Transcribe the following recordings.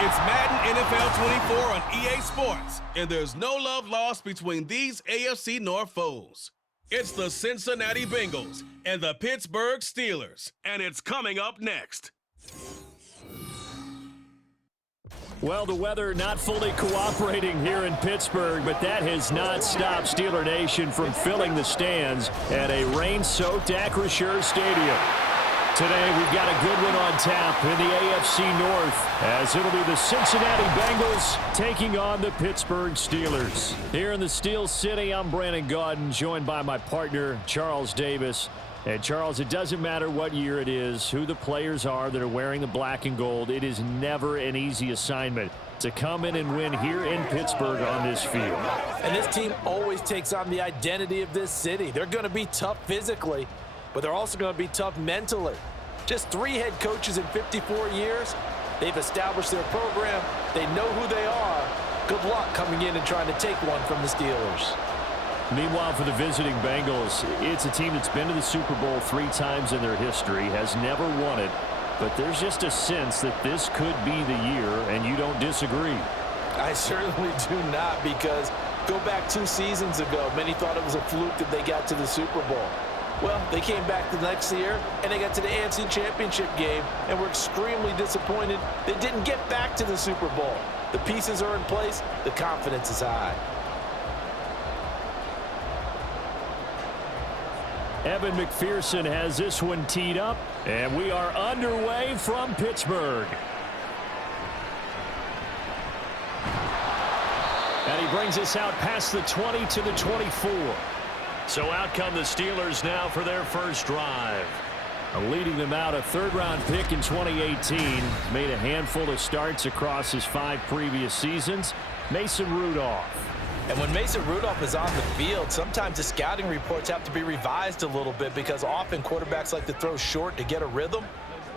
It's Madden NFL 24 on EA Sports, and there's no love lost between these AFC North foes. It's the Cincinnati Bengals and the Pittsburgh Steelers, and it's coming up next. Well, the weather not fully cooperating here in Pittsburgh, but that has not stopped Steeler Nation from filling the stands at a rain-soaked Acrisure Stadium. Today, we've got a good one on tap in the AFC North, as it'll be the Cincinnati Bengals taking on the Pittsburgh Steelers. Here in the Steel City, I'm Brandon Gaudin, joined by my partner, Charles Davis. And Charles, it doesn't matter what year it is, who the players are that are wearing the black and gold. It is never an easy assignment to come in and win here in Pittsburgh on this field. And this team always takes on the identity of this city. They're going to be tough physically, but they're also going to be tough mentally. Just 3 head coaches in 54 years. They've established their program. They know who they are. Good luck coming in and trying to take one from the Steelers. Meanwhile, for the visiting Bengals, it's a team that's been to the Super Bowl 3 times in their history, has never won it, but there's just a sense that this could be the year, and you don't disagree. I certainly do not, because go back 2 seasons ago, many thought it was a fluke that they got to the Super Bowl. Well, they came back the next year, and they got to the AFC Championship game, and were extremely disappointed they didn't get back to the Super Bowl. The pieces are in place. The confidence is high. Evan McPherson has this one teed up, and we are underway from Pittsburgh. And he brings us out past the 20 to the 24. So out come the Steelers now for their first drive. Leading them out, a 3rd-round pick in 2018. He's made a handful of starts across his 5 previous seasons. Mason Rudolph. And when Mason Rudolph is on the field, sometimes the scouting reports have to be revised a little bit because often quarterbacks like to throw short to get a rhythm.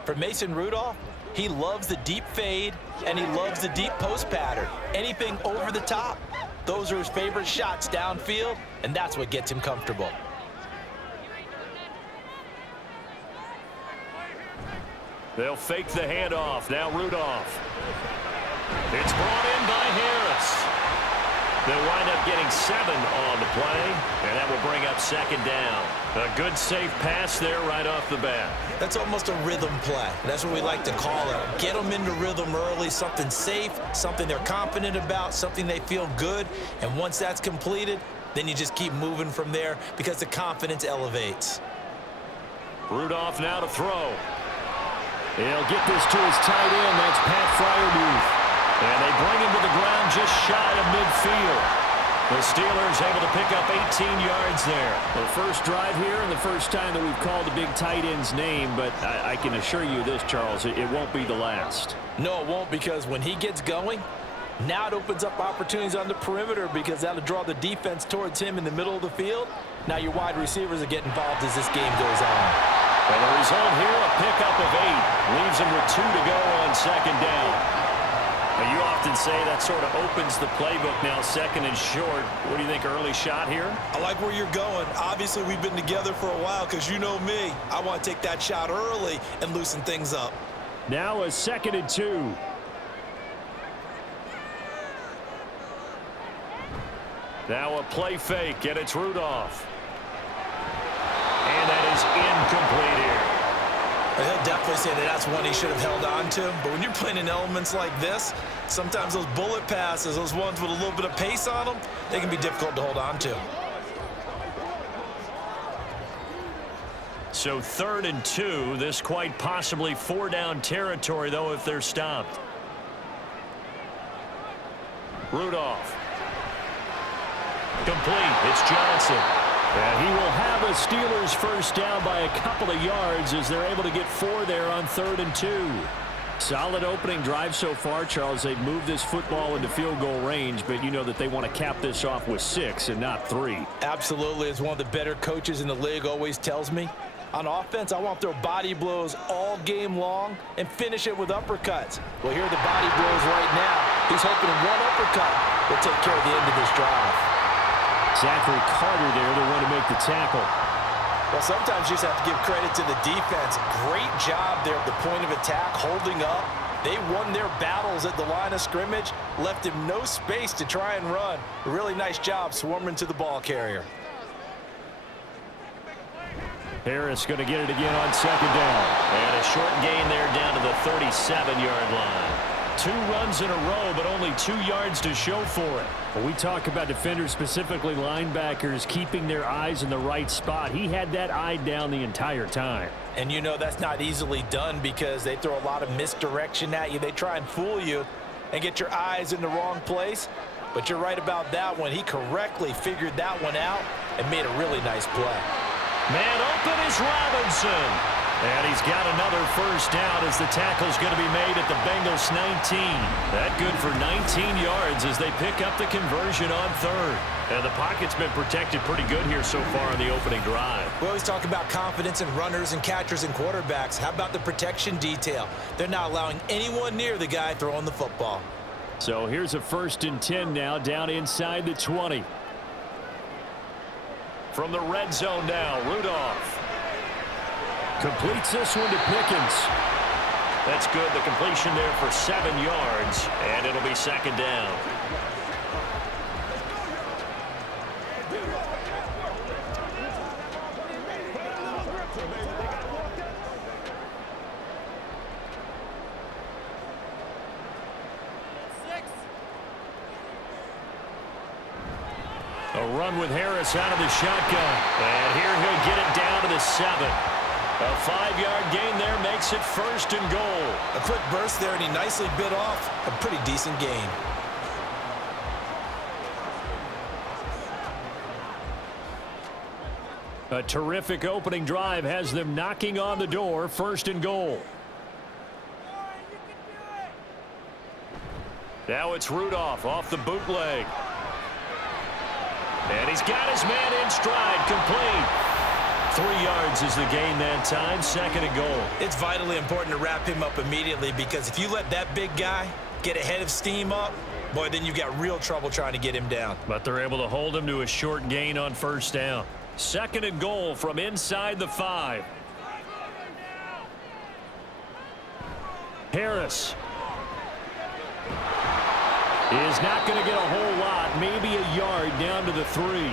For Mason Rudolph, he loves the deep fade, and he loves the deep post pattern. Anything over the top, those are his favorite shots downfield, and that's what gets him comfortable. They'll fake the handoff. Now Rudolph. It's brought in by Harris. They'll wind up getting 7 on the play, and that will bring up 2nd down. A good, safe pass there right off the bat. That's almost a rhythm play. That's what we like to call it. Get them into rhythm early, something safe, something they're confident about, something they feel good. And once that's completed, then you just keep moving from there because the confidence elevates. Rudolph now to throw. He'll get this to his tight end. That's Pat Freiermuth. And they bring him to the ground just shy of midfield. The Steelers able to pick up 18 yards there. The first drive here and the first time that we've called the big tight end's name, but I can assure you this, Charles, it won't be the last. No, it won't, because when he gets going, now it opens up opportunities on the perimeter because that'll draw the defense towards him in the middle of the field. Now your wide receivers will get involved as this game goes on. And the result here, a pickup of 8. Leaves him with 2 to go on 2nd down. You often say that sort of opens the playbook now, 2nd and short. What do you think, early shot here? I like where you're going. Obviously, we've been together for a while because you know me. I want to take that shot early and loosen things up. Now a 2nd and 2. Now a play fake, and it's Rudolph. And that is incomplete here. He'll definitely say that that's one he should have held on to. But when you're playing in elements like this, sometimes those bullet passes, those ones with a little bit of pace on them, they can be difficult to hold on to. So 3rd and 2. This quite possibly 4-down territory, though, if they're stopped. Rudolph. Complete. It's Johnson. And he will have a Steelers first down by a couple of yards as they're able to get 4 there on 3rd and 2. Solid opening drive so far, Charles. They've moved this football into field goal range, but you know that they want to cap this off with 6 and not 3. Absolutely. As one of the better coaches in the league always tells me, on offense, I want to throw body blows all game long and finish it with uppercuts. Well, here are the body blows right now. He's hoping one uppercut will take care of the end of this drive. Zachary Carter there, the one to make the tackle. Well, sometimes you just have to give credit to the defense. Great job there at the point of attack, holding up, They won their battles at the line of scrimmage, left him no space to try and run. A really nice job swarming to the ball carrier. Harris going to get it again on second down. And a short gain there down to the 37-yard line. 2 runs in a row, but only 2 yards to show for it. When we talk about defenders, specifically linebackers, keeping their eyes in the right spot, he had that eye down the entire time. And you know that's not easily done because they throw a lot of misdirection at you. They try and fool you and get your eyes in the wrong place. But you're right about that one. He correctly figured that one out and made a really nice play. Man open is Robinson. And he's got another first down as the tackle's going to be made at the Bengals 19. That good for 19 yards as they pick up the conversion on third. And the pocket's been protected pretty good here so far on the opening drive. We always talk about confidence in runners and catchers and quarterbacks. How about the protection detail? They're not allowing anyone near the guy throwing the football. So here's a 1st and 10 now down inside the 20. From the red zone now, Rudolph. Completes this one to Pickens. That's good. The completion there for 7 yards, and it'll be second down. A run with Harris out of the shotgun. And here he'll get it down to the 7. A 5-yard gain there makes it 1st and goal. A quick burst there, and he nicely bit off a pretty decent gain. A terrific opening drive has them knocking on the door. 1st and goal. Now it's Rudolph off the bootleg. And he's got his man in stride, complete. 3 yards is the gain that time, 2nd and goal. It's vitally important to wrap him up immediately because if you let that big guy get ahead of steam up, boy, then you've got real trouble trying to get him down. But they're able to hold him to a short gain on 1st down. 2nd and goal from inside the 5. Harris is not going to get a whole lot, maybe a yard down to the 3.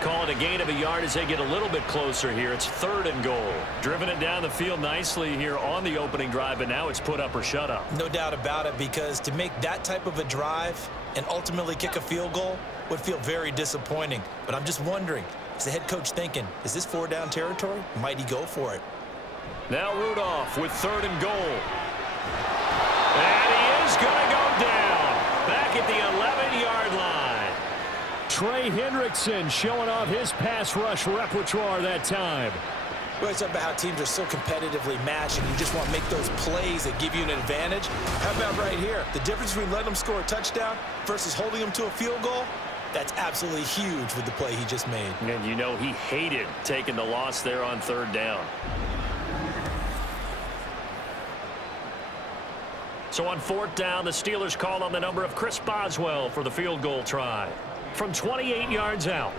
Call it a gain of a yard as they get a little bit closer here. It's 3rd and goal. Driven it down the field nicely here on the opening drive, and now it's put up or shut up. No doubt about it, because to make that type of a drive and ultimately kick a field goal would feel very disappointing. But I'm just wondering, is the head coach thinking, is this 4-down territory? Might he go for it? Now Rudolph with 3rd and goal. And he is going to go down back at the 11-yard line. Trey Hendrickson showing off his pass rush repertoire that time. We always talk about how teams are so competitively matched and you just want to make those plays that give you an advantage. How about right here? The difference between letting them score a touchdown versus holding them to a field goal, that's absolutely huge with the play he just made. And you know he hated taking the loss there on 3rd down. So on 4th down, the Steelers call on the number of Chris Boswell for the field goal try. From 28 yards out.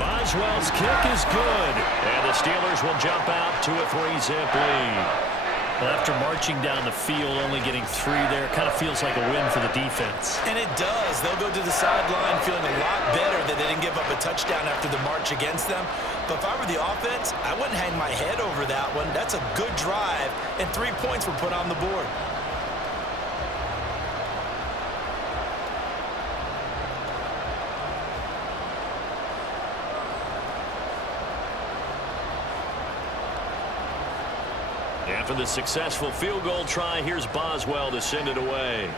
Boswell's kick is good. And the Steelers will jump out to a 3-zip lead. Well, after marching down the field, only getting 3 there, kind of feels like a win for the defense. And it does. They'll go to the sideline feeling a lot better that they didn't give up a touchdown after the march against them. But if I were the offense, I wouldn't hang my head over that one. That's a good drive, and 3 points were put on the board. After the successful field goal try, here's Boswell to send it away.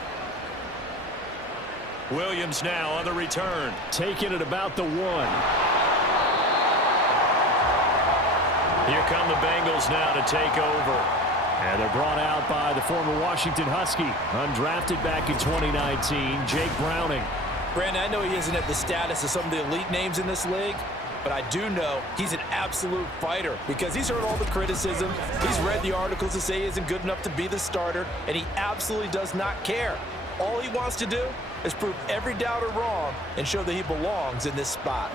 Williams now on the return, taking it about the 1. Here come the Bengals now to take over. And they're brought out by the former Washington Husky, undrafted back in 2019, Jake Browning. Brandon, I know he isn't at the status of some of the elite names in this league, but I do know he's an absolute fighter because he's heard all the criticism. He's read the articles that say he isn't good enough to be the starter, and he absolutely does not care. All he wants to do is prove every doubter wrong and show that he belongs in this spot.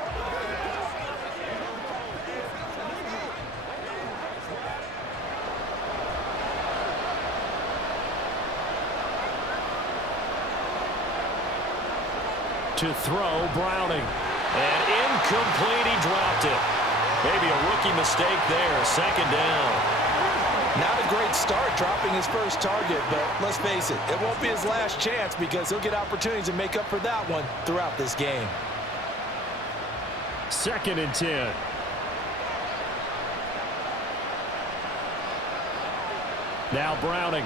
To throw, Browning. And incomplete, he dropped it. Maybe a rookie mistake there, second down. Not a great start dropping his first target, but let's face it, it won't be his last chance because he'll get opportunities to make up for that one throughout this game. 2nd and 10. Now Browning.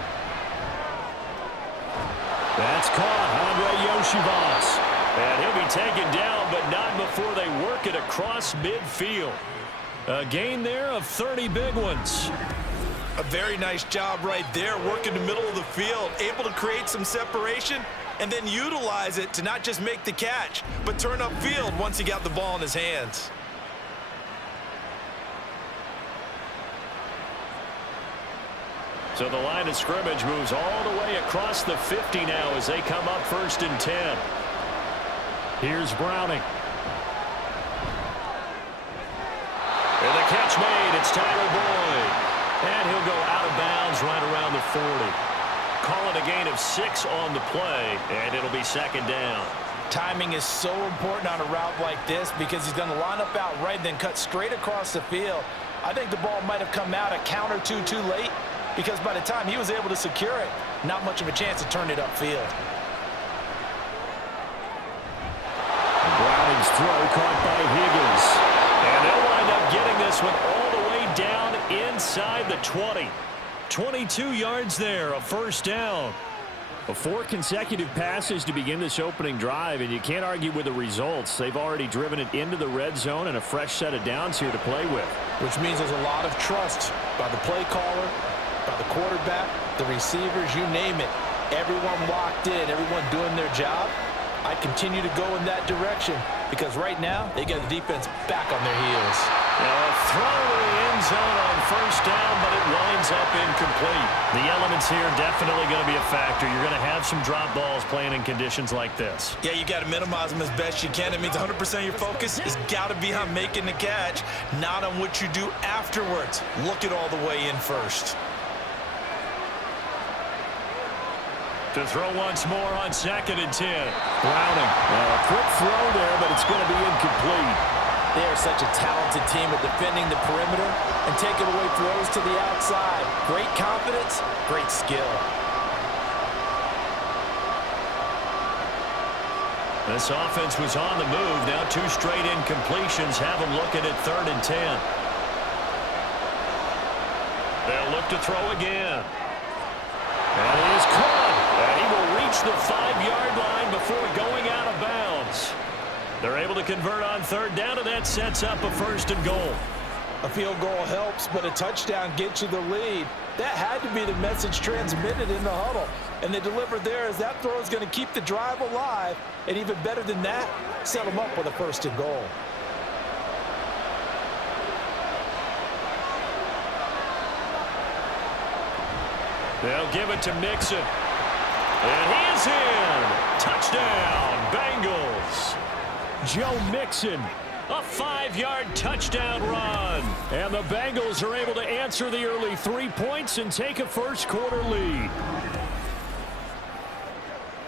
That's caught. Andre Yoshivas. And he'll be taken down, but not before they work it across midfield. A gain there of 30 big ones. A very nice job right there, working the middle of the field, able to create some separation and then utilize it to not just make the catch, but turn upfield once he got the ball in his hands. So the line of scrimmage moves all the way across the 50 now as they come up 1st and 10. Here's Browning. And the catch made. It's Tyler Boyd. And he'll go out of bounds right around the 40. Call it a gain of 6 on the play, and it'll be 2nd down. Timing is so important on a route like this because he's going to line up out right and then cut straight across the field. I think the ball might have come out a count or two too late because by the time he was able to secure it, not much of a chance to turn it upfield. Browning's throw caught by Higgins. And they'll wind up getting this one all the way down inside the 20. 22 yards there, a 1st down. 4 consecutive passes to begin this opening drive, and you can't argue with the results. They've already driven it into the red zone and a fresh set of downs here to play with. Which means there's a lot of trust by the play caller, by the quarterback, the receivers, you name it. Everyone locked in, everyone doing their job. I continue to go in that direction because right now they got the defense back on their heels. Now a throw to the end zone on 1st down, but it winds up incomplete. The elements here definitely going to be a factor. You're going to have some drop balls playing in conditions like this. Yeah, you got to minimize them as best you can. It means 100% of your focus has got to be on making the catch, not on what you do afterwards. Look it all the way in first. To throw once more on 2nd and 10. Browning. A quick throw there, but it's going to be incomplete. They are such a talented team at defending the perimeter and taking away throws to the outside. Great confidence, great skill. This offense was on the move. Now 2 straight incompletions have them looking at 3rd and 10. They'll look to throw again. And it is caught. And he will reach the 5-yard line before going out of bounds. They're able to convert on 3rd down, and that sets up a 1st and goal. A field goal helps, but a touchdown gets you the lead. That had to be the message transmitted in the huddle. And they delivered there as that throw is going to keep the drive alive. And even better than that, set them up with a 1st and goal. They'll give it to Mixon. And he is in. Touchdown, Bengals. Joe Mixon, a 5-yard touchdown run. And the Bengals are able to answer the early 3 points and take a 1st quarter lead.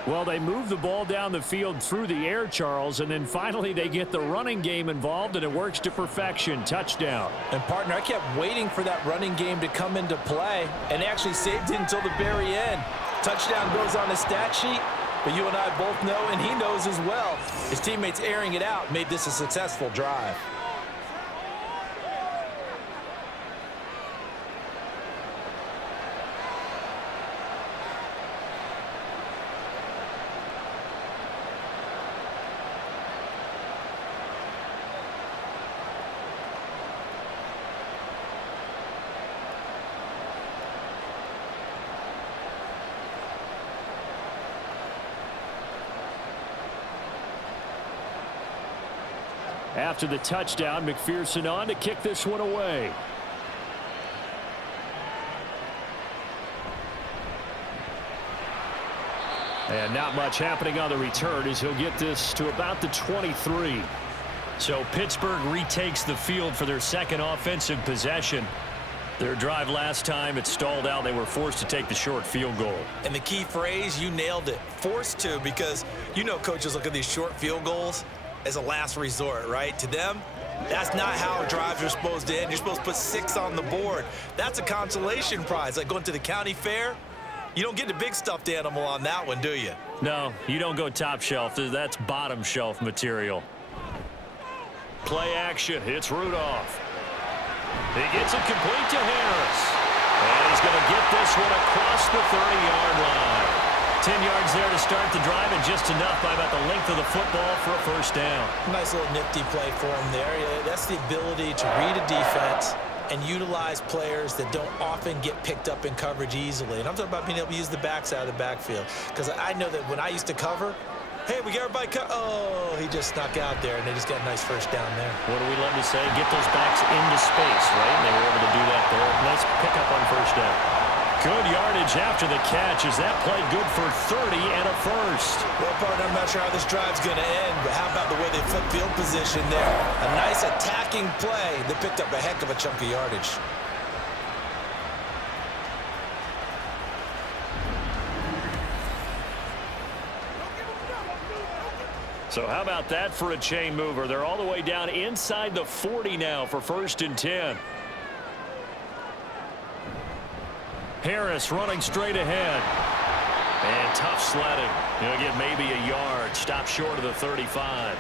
Well, they move the ball down the field through the air, Charles, and then finally they get the running game involved, and it works to perfection. Touchdown. And, partner, I kept waiting for that running game to come into play and actually saved it until the very end. Touchdown goes on his stat sheet, but you and I both know, and he knows as well, his teammates airing it out made this a successful drive. After the touchdown, McPherson on to kick this one away. And not much happening on the return as he'll get this to about the 23. So Pittsburgh retakes the field for their 2nd offensive possession. Their drive last time, it stalled out. They were forced to take the short field goal. And the key phrase, you nailed it, forced to, because you know coaches look at these short field goals as a last resort, right? To them, that's not how drives are supposed to end. You're supposed to put 6 on the board. That's a consolation prize, like going to the county fair. You don't get the big stuffed animal on that one, do you? No, you don't go top shelf. That's bottom shelf material. Play action. It's Rudolph. He gets it complete to Harris. And he's going to get this one across the 30-yard line. 10 yards there to start the drive, and just enough by about the length of the football for a first down. Nice little nifty play for him there. Yeah, that's the ability to read a defense and utilize players that don't often get picked up in coverage easily. And I'm talking about being able to use the backside of the backfield. Because I know that when I used to cover, hey, we got everybody oh, he just snuck out there, and they just got a nice first down there. What do we love to say? Get those backs into space, right? And they were able to do that there. Nice pickup on first down. Good yardage after the catch. Is that play good for 30 and a first? Well, partner, I'm not sure how this drive's going to end, but how about the way they flip field position there? A nice attacking play that picked up a heck of a chunk of yardage. So how about that for a chain mover? They're all the way down inside the 40 now for 1st and 10. Harris running straight ahead. And tough sledding. He'll get maybe a yard. Stop short of the 35.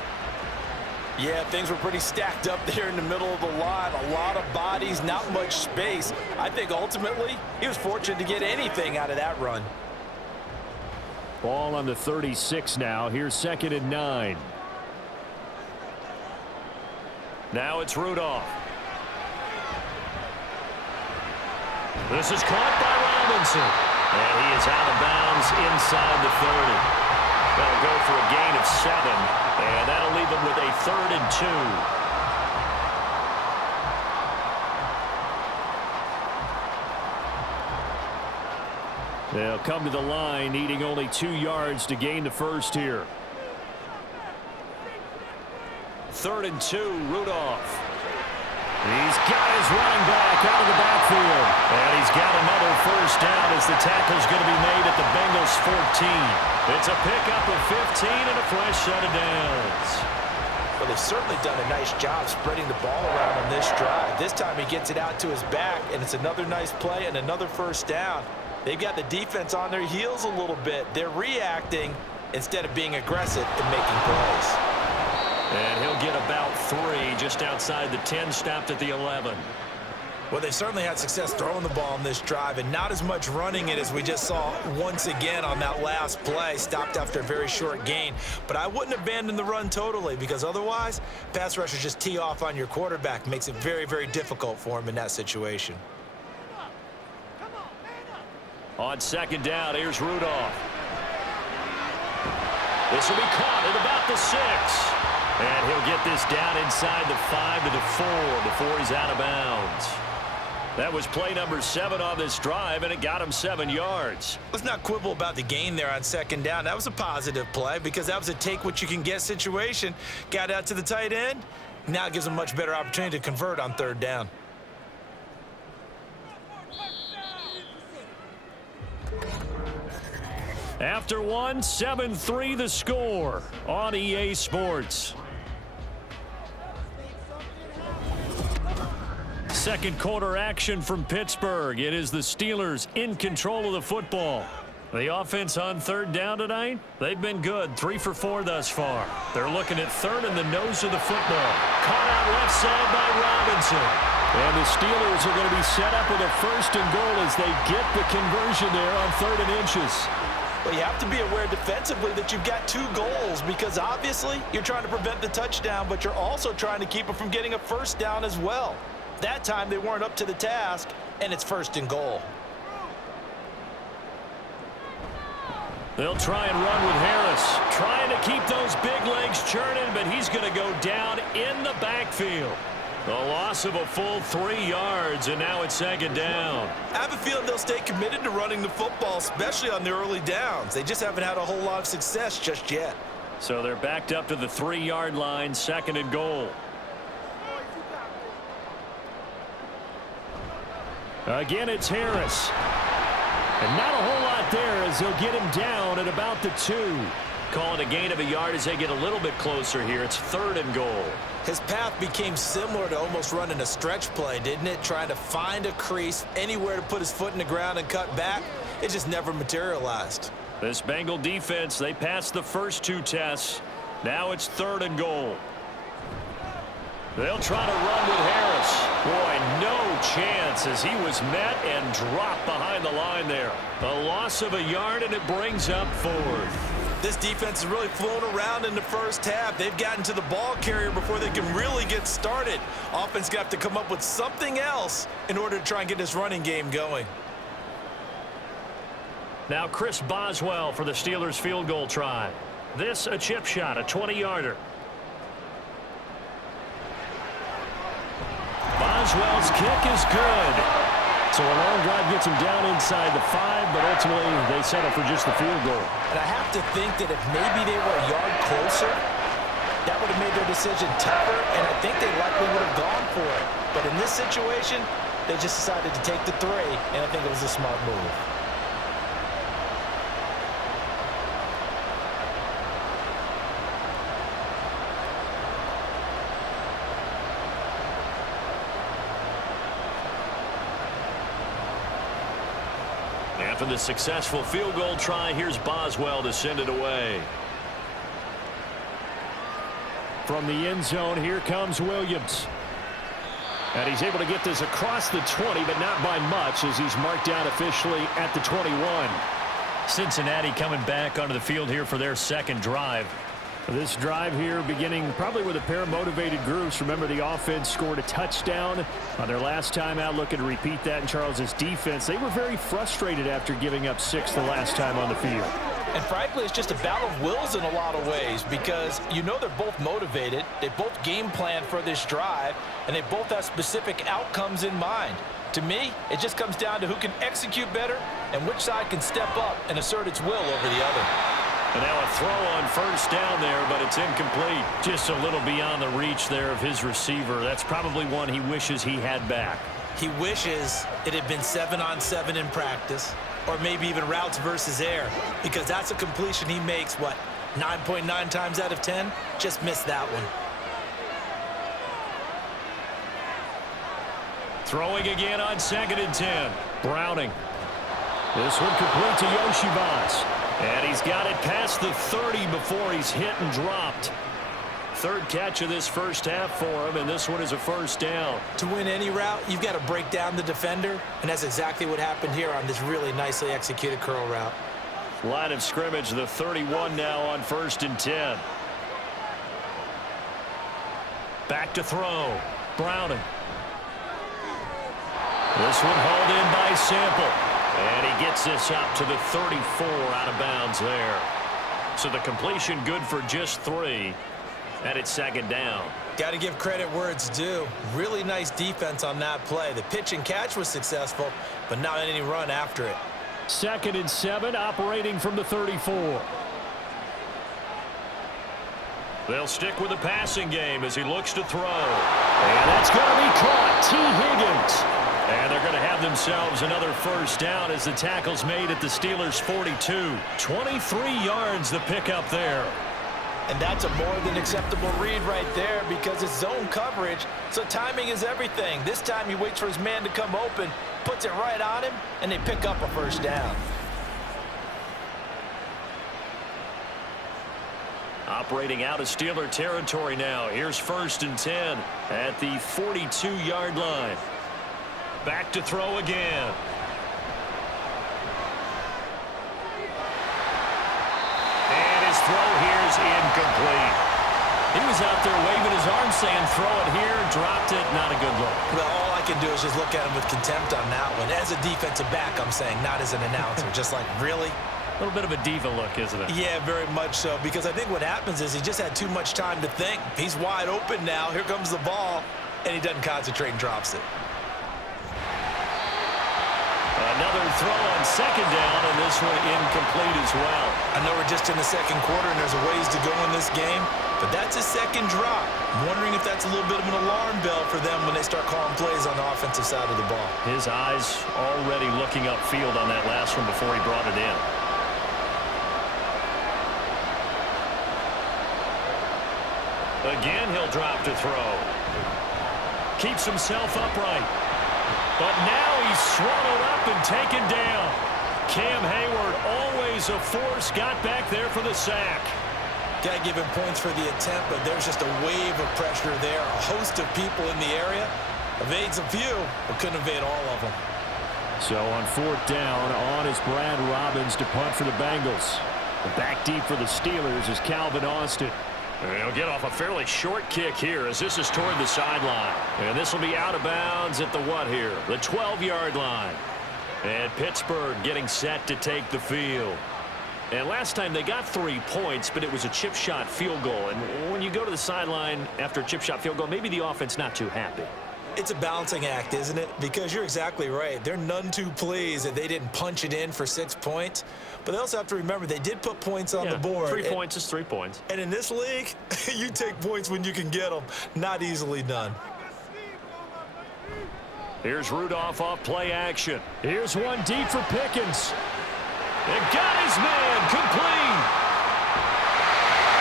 Yeah, things were pretty stacked up there in the middle of the line. A lot of bodies, not much space. I think ultimately he was fortunate to get anything out of that run. Ball on the 36 now. Here's 2nd and 9. Now it's Rudolph. This is caught by Robinson. And he is out of bounds inside the 30. They'll go for a gain of 7. And that'll leave them with a 3rd and 2. They'll come to the line, needing only 2 yards to gain the first here. 3rd and 2, Rudolph. He's got his running back out of the backfield. And he's got another first down as the tackle's going to be made at the Bengals 14. It's a pickup of 15 and a fresh set of downs. Well, they've certainly done a nice job spreading the ball around on this drive. This time he gets it out to his back, and it's another nice play and another first down. They've got the defense on their heels a little bit. They're reacting instead of being aggressive and making plays. And he'll get about 3 just outside the 10, stopped at the 11. Well, they certainly had success throwing the ball on this drive and not as much running it as we just saw once again on that last play, stopped after a very short gain. But I wouldn't abandon the run totally, because otherwise, pass rushers just tee off on your quarterback. Makes it very, very difficult for him in that situation. On 2nd down, here's Rudolph. This will be caught at about the 6. And he'll get this down inside the 5 to the 4 before he's out of bounds. That was play number 7 on this drive, and it got him 7 yards. Let's not quibble about the gain there on 2nd down. That was a positive play because that was a take-what-you-can-get situation. Got out to the tight end. Now it gives him a much better opportunity to convert on 3rd down. After 1, 7-3 the score on EA Sports. 2nd quarter action from Pittsburgh. It is the Steelers in control of the football. The offense on 3rd down tonight, they've been good. 3 for 4 thus far. They're looking at 3rd in the nose of the football. Caught out left side by Robinson. And the Steelers are going to be set up with a 1st and goal as they get the conversion there on 3rd and inches. Well, you have to be aware defensively that you've got 2 goals, because obviously you're trying to prevent the touchdown, but you're also trying to keep it from getting a first down as well. That time they weren't up to the task, and it's 1st and goal. They'll try and run with Harris, trying to keep those big legs churning, but he's going to go down in the backfield. The loss of a full 3 yards, and now it's 2nd down. I have a feeling they'll stay committed to running the football, especially on the early downs. They just haven't had a whole lot of success just yet. So they're backed up to the 3-yard line, 2nd and goal. Again, it's Harris. And not a whole lot there as they'll get him down at about the 2. Calling a gain of a yard as they get a little bit closer here. It's 3rd and goal. His path became similar to almost running a stretch play, didn't it? Trying to find a crease, anywhere to put his foot in the ground and cut back. It just never materialized. This Bengal defense, they passed the first 2 tests. Now it's 3rd and goal. They'll try to run with Harris. Boy, no chance as he was met and dropped behind the line there. A loss of a yard, and it brings up 4th. This defense has really flown around in the first half. They've gotten to the ball carrier before they can really get started. Offense got to come up with something else in order to try and get this running game going. Now Chris Boswell for the Steelers field goal try. This a chip shot, a 20-yarder. Boswell's kick is good. So a long drive gets him down inside the 5, but ultimately they settle for just the field goal. And I have to think that if maybe they were a yard closer, that would have made their decision tougher, and I think they likely would have gone for it. But in this situation, they just decided to take the 3, and I think it was a smart move. After the successful field goal try, here's Boswell to send it away. From the end zone, here comes Williams. And he's able to get this across the 20, but not by much as he's marked down officially at the 21. Cincinnati coming back onto the field here for their second drive. This drive here beginning probably with a pair of motivated groups. Remember, the offense scored a touchdown on their last time out, looking to repeat that in Charles's defense. They were very frustrated after giving up 6 the last time on the field. And frankly, it's just a battle of wills in a lot of ways because you know they're both motivated. They both game plan for this drive, and they both have specific outcomes in mind. To me, it just comes down to who can execute better and which side can step up and assert its will over the other. And now a throw on first down there, but it's incomplete. Just a little beyond the reach there of his receiver. That's probably one he wishes he had back. He wishes it had been 7-on-7 in practice, or maybe even routes versus air, because that's a completion he makes, what, 9.9 times out of 10? Just missed that one. Throwing again on 2nd and 10. Browning. This one complete to Yoshivas. And he's got it past the 30 before he's hit and dropped. 3rd catch of this first half for him, and this one is a first down. To win any route, you've got to break down the defender, and that's exactly what happened here on this really nicely executed curl route. Line of scrimmage, the 31 now on 1st and 10. Back to throw. Browning. This one hauled in by Sample. And he gets this up to the 34 out of bounds there. So the completion good for just 3. And it's 2nd down. Got to give credit where it's due. Really nice defense on that play. The pitch and catch was successful, but not any run after it. 2nd and 7, operating from the 34. They'll stick with the passing game as he looks to throw. And that's going to be caught. T. Higgins. And they're going to have themselves another first down as the tackle's made at the Steelers' 42. 23 yards the pickup there. And that's a more than acceptable read right there because it's zone coverage, so timing is everything. This time he waits for his man to come open, puts it right on him, and they pick up a first down. Operating out of Steeler territory now. Here's 1st and 10 at the 42-yard line. Back to throw again. And his throw here is incomplete. He was out there waving his arm saying throw it here, dropped it, not a good look. Well, all I can do is just look at him with contempt on that one. As a defensive back, I'm saying, not as an announcer. Just like, really? A little bit of a diva look, isn't it? Yeah, very much so, because I think what happens is he just had too much time to think. He's wide open now. Here comes the ball, and he doesn't concentrate and drops it. Another throw on second down, and this one incomplete as well. I know we're just in the second quarter and there's a ways to go in this game, but that's a second drop. I'm wondering if that's a little bit of an alarm bell for them when they start calling plays on the offensive side of the ball. His eyes already looking upfield on that last one before he brought it in. Again, he'll drop to throw. Keeps himself upright. But now he's swallowed up and taken down. Cam Hayward, always a force, got back there for the sack. Got to give him points for the attempt, but there's just a wave of pressure there. A host of people in the area. Evades a few, but couldn't evade all of them. So on fourth down, on is Brad Robbins to punt for the Bengals. Back deep for the Steelers is Calvin Austin. And he'll get off a fairly short kick here as this is toward the sideline. And this will be out of bounds at the what here? The 12-yard line. And Pittsburgh getting set to take the field. And last time they got 3 points, but it was a chip shot field goal. And when you go to the sideline after a chip shot field goal, maybe the offense not too happy. It's a balancing act, isn't it? Because you're exactly right. They're none too pleased that they didn't punch it in for 6 points. But they also have to remember they did put points on the board. 3 points is 3 points. And in this league, you take points when you can get them. Not easily done. Here's Rudolph off play action. Here's one deep for Pickens. And got his man complete.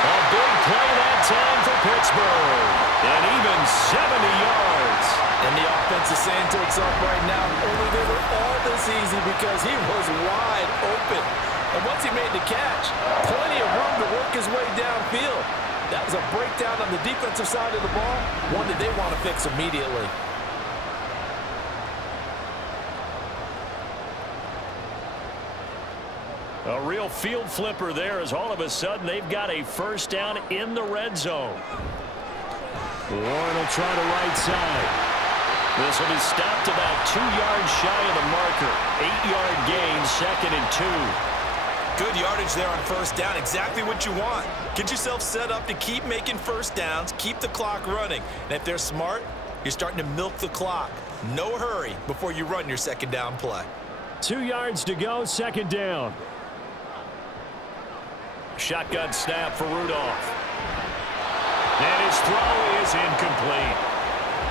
A big play that time for Pittsburgh. And even 70 yards. And the offense is saying to itself right now, only they were all this easy because he was wide open. And once he made the catch, plenty of room to work his way downfield. That was a breakdown on the defensive side of the ball, one that they want to fix immediately. A real field flipper there as all of a sudden they've got a first down in the red zone. Warren will try the right side. This will be stopped about 2 yards shy of the marker. 8-yard gain, 2nd and 2. Good yardage there on first down. Exactly what you want. Get yourself set up to keep making first downs, keep the clock running. And if they're smart, you're starting to milk the clock. No hurry before you run your second down play. 2 yards to go, second down. Shotgun snap for Rudolph. And his throw is incomplete.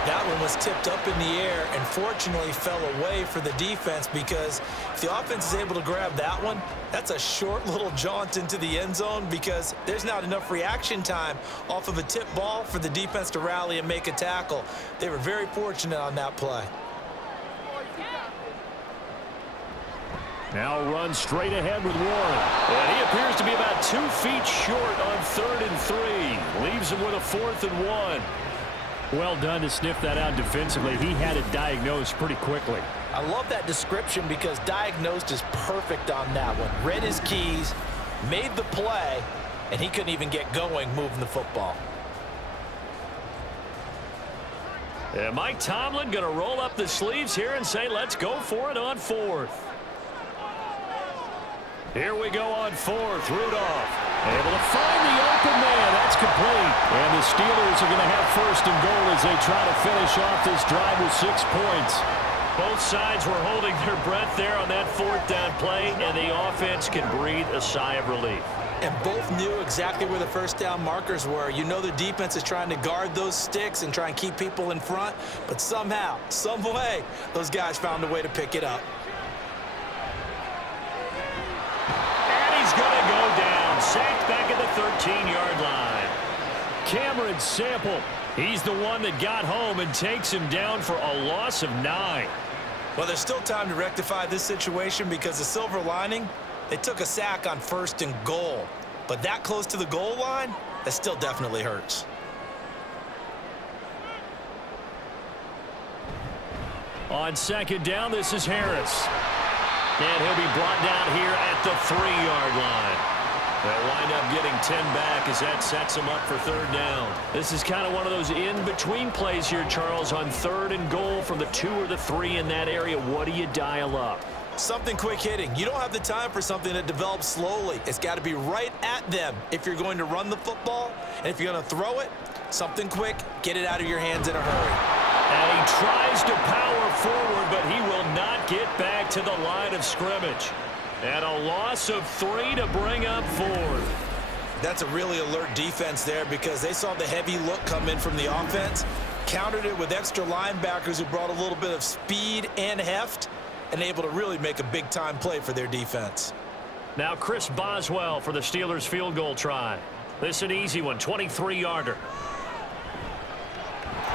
That one was tipped up in the air and fortunately fell away for the defense because if the offense is able to grab that one, that's a short little jaunt into the end zone because there's not enough reaction time off of a tip ball for the defense to rally and make a tackle. They were very fortunate on that play. Now run straight ahead with Warren. And he appears to be about 2 feet short on 3rd and 3. Leaves him with a 4th and 1. Well done to sniff that out defensively. He had it diagnosed pretty quickly. I love that description because diagnosed is perfect on that one. Read his keys, made the play, and he couldn't even get going moving the football. And Mike Tomlin going to roll up the sleeves here and say, let's go for it on 4th. Here we go on 4th. Rudolph able to find the open man. That's complete. And the Steelers are going to have 1st and goal as they try to finish off this drive with 6 points. Both sides were holding their breath there on that 4th down play, and the offense can breathe a sigh of relief. And both knew exactly where the first down markers were. You know the defense is trying to guard those sticks and try and keep people in front, but somehow, some way, those guys found a way to pick it up. He's going to go down. Sacked back at the 13-yard line. Cameron Sample. He's the one that got home and takes him down for a loss of 9. Well, there's still time to rectify this situation because the silver lining, they took a sack on 1st and goal. But that close to the goal line, that still definitely hurts. On 2nd down, this is Harris. And he'll be brought down here at the 3-yard line. They'll wind up getting 10 back as that sets them up for 3rd down. This is kind of one of those in-between plays here, Charles, on 3rd and goal from the 2 or the 3 in that area. What do you dial up? Something quick hitting. You don't have the time for something that develops slowly. It's got to be right at them if you're going to run the football. And if you're going to throw it, something quick, get it out of your hands in a hurry. And he tries to power forward, but he will not get back to the line of scrimmage. And a loss of 3 to bring up 4th. That's a really alert defense there because they saw the heavy look come in from the offense, countered it with extra linebackers who brought a little bit of speed and heft, and able to really make a big-time play for their defense. Now Chris Boswell for the Steelers field goal try. This an easy one, 23-yarder.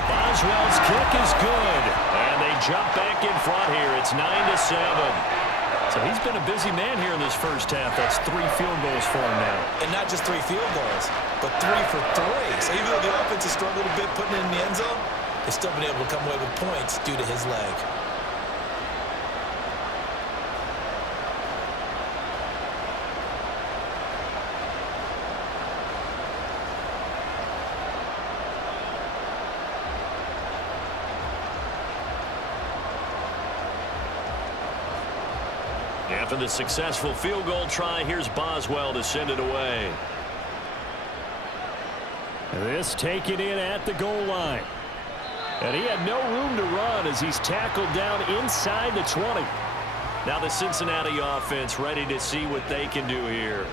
Boswell's kick is good, and they jump back in front here. It's 9-7. So he's been a busy man here in this first half. That's 3 field goals for him now. And not just 3 field goals, but 3 for 3. So even though the offense has struggled a bit putting it in the end zone, they've still been able to come away with points due to his leg. After the successful field goal try, here's Boswell to send it away. This taken in at the goal line. And he had no room to run as he's tackled down inside the 20. Now the Cincinnati offense ready to see what they can do here.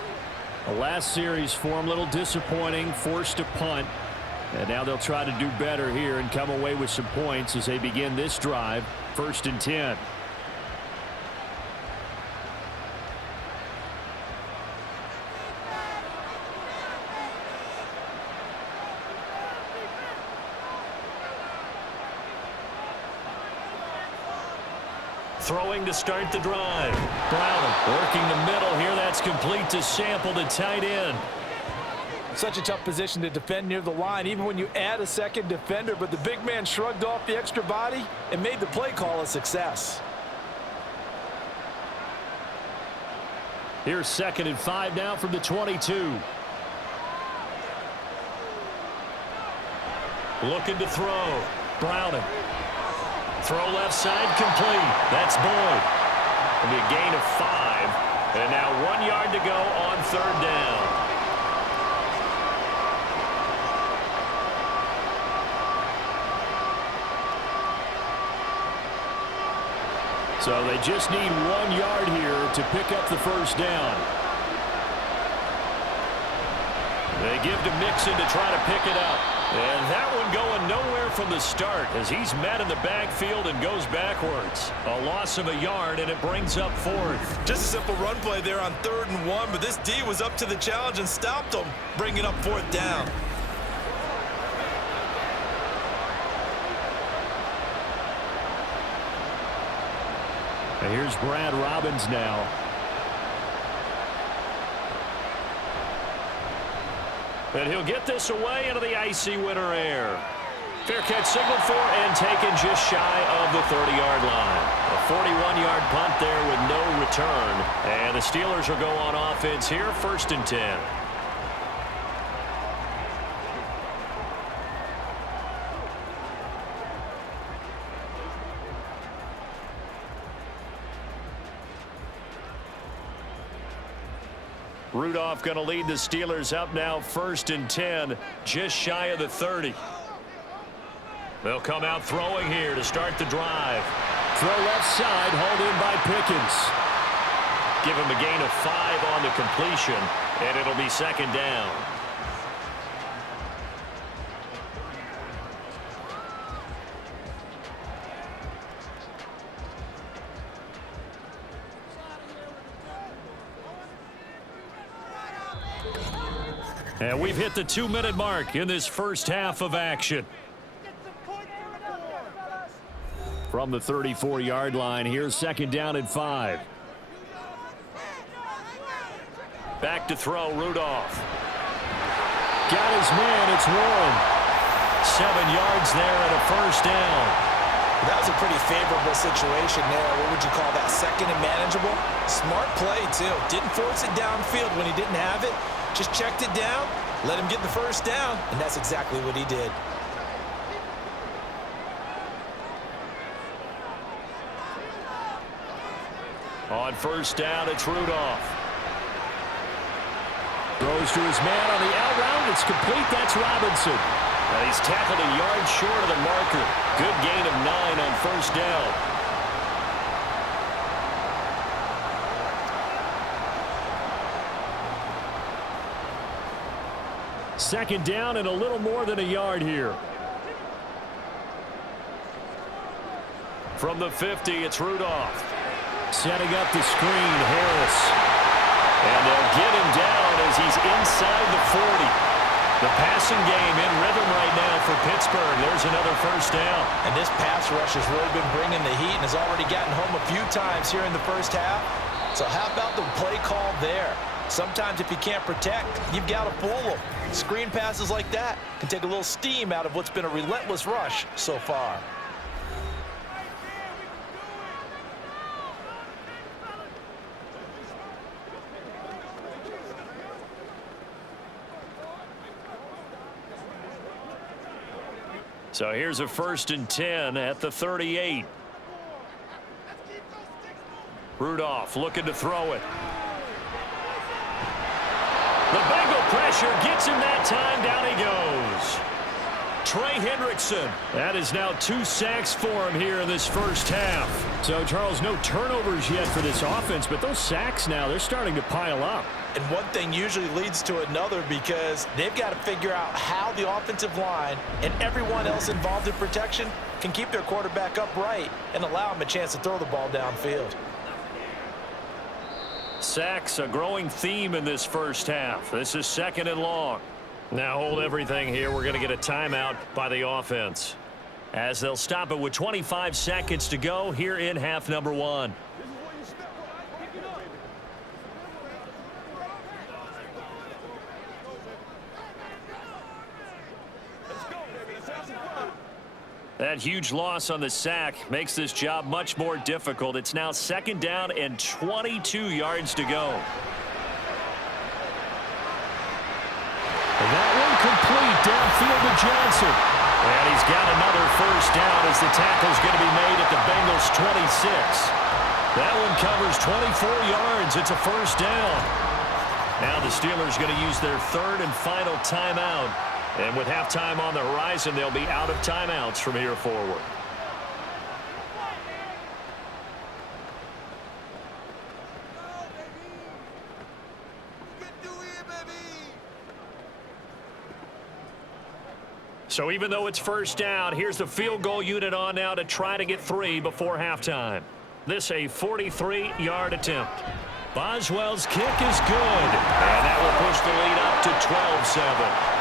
The last series for him, a little disappointing, forced to punt. And now they'll try to do better here and come away with some points as they begin this drive, 1st and 10. Throwing to start the drive. Brown working the middle here. That's complete to Sample, the tight end. Such a tough position to defend near the line, even when you add a second defender. But the big man shrugged off the extra body and made the play call a success. Here's 2nd and 5 now from the 22. Looking to throw. Browning. Throw left side complete. That's Boyd. It'll be a gain of 5. And now 1 yard to go on 3rd down. So they just need 1 yard here to pick up the 1st down. They give to Mixon to try to pick it up. And that one going nowhere from the start as he's met in the backfield and goes backwards. A loss of a yard, and it brings up 4th. Just a simple run play there on 3rd and 1, but this D was up to the challenge and stopped them, bringing up 4th down. And here's Brad Robbins now. And he'll get this away into the icy winter air. Fair catch signaled for and taken just shy of the 30-yard line. A 41-yard punt there with no return. And the Steelers will go on offense here, 1st and 10. Rudolph going to lead the Steelers up now, 1st and 10, just shy of the 30. They'll come out throwing here to start the drive. Throw left side, hauled in by Pickens. Give him a gain of 5 on the completion, and it'll be 2nd down. And we've hit the 2-minute mark in this first half of action. From the 34-yard line, here's 2nd down and 5. Back to throw, Rudolph. Got his man, it's Warren. 7 yards there and a 1st down. That was a pretty favorable situation there. What would you call that? 2nd and manageable? Smart play, too. Didn't force it downfield when he didn't have it. Just checked it down, let him get the 1st down, and that's exactly what he did. On 1st down, it's Rudolph. Throws to his man on the out route. It's complete. That's Robinson. And he's tackled a yard short of the marker. Good gain of 9 on 1st down. Second down and a little more than a yard here. From the 50, it's Rudolph. Setting up the screen, Harris. And they'll get him down as he's inside the 40. The passing game in rhythm right now for Pittsburgh. There's another first down. And this pass rush has really been bringing the heat and has already gotten home a few times here in the first half. So how about the play call there? Sometimes if you can't protect, you've got to fool them. Screen passes like that can take a little steam out of what's been a relentless rush so far. So here's a 1st and 10 at the 38. Rudolph looking to throw it. The Bengal pressure gets him that time. Down he goes. Trey Hendrickson. That is now 2 sacks for him here in this first half. So, Charles, no turnovers yet for this offense, but those sacks now, they're starting to pile up. And one thing usually leads to another because they've got to figure out how the offensive line and everyone else involved in protection can keep their quarterback upright and allow him a chance to throw the ball downfield. Sacks, a growing theme in this first half. This is 2nd and long. Now hold everything here. We're going to get a timeout by the offense, as they'll stop it with 25 seconds to go here in half number 1. That huge loss on the sack makes this job much more difficult. It's now 2nd down and 22 yards to go. And that one complete downfield to Johnson. And he's got another first down as the tackle's going to be made at the Bengals 26. That one covers 24 yards. It's a first down. Now the Steelers going to use their 3rd and final timeout. And with halftime on the horizon, they'll be out of timeouts from here forward. So even though it's first down, here's the field goal unit on now to try to get 3 before halftime. This a 43-yard attempt. Boswell's kick is good. And that will push the lead up to 12-7.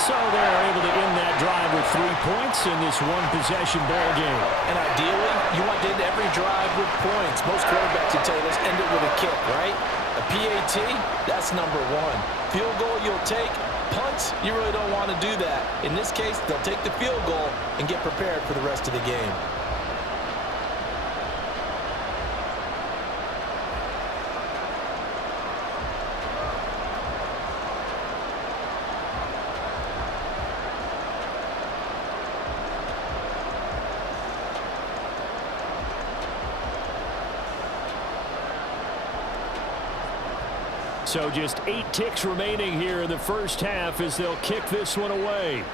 So they're able to end that drive with 3 points in this one-possession ball game. And ideally, you want to end every drive with points. Most quarterbacks would tell you, let's end it with a kick, right? A PAT, that's number 1. Field goal you'll take. Punts, you really don't want to do that. In this case, they'll take the field goal and get prepared for the rest of the game. So just 8 ticks remaining here in the first half as they'll kick this one away.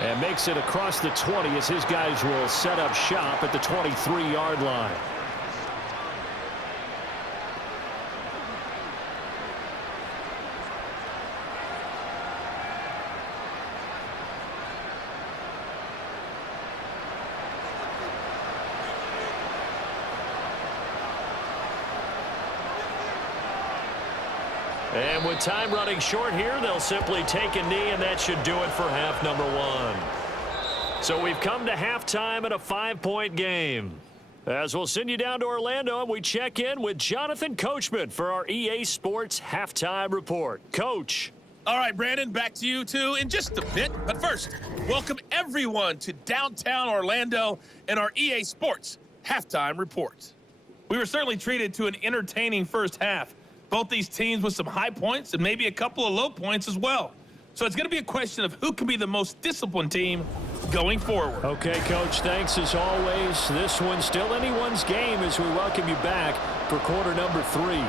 And makes it across the 20 as his guys will set up shop at the 23-yard line. And with time running short here, they'll simply take a knee, and that should do it for half number 1. So we've come to halftime at a 5-point game. As we'll send you down to Orlando, and we check in with Jonathan Coachman for our EA Sports Halftime Report. Coach. All right, Brandon, back to you, too, in just a bit. But first, welcome everyone to downtown Orlando and our EA Sports Halftime Report. We were certainly treated to an entertaining first half. Both these teams with some high points and maybe a couple of low points as well. So it's going to be a question of who can be the most disciplined team going forward. Okay, Coach, thanks as always. This one's still anyone's game as we welcome you back for quarter number 3.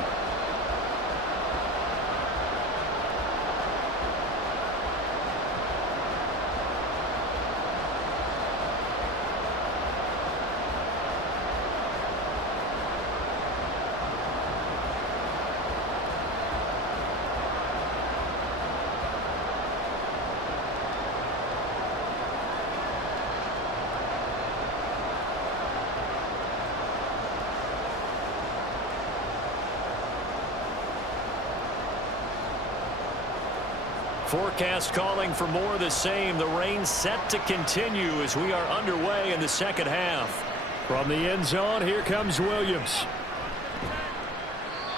Forecast calling for more of the same. The rain set to continue as we are underway in the second half. From the end zone, here comes Williams.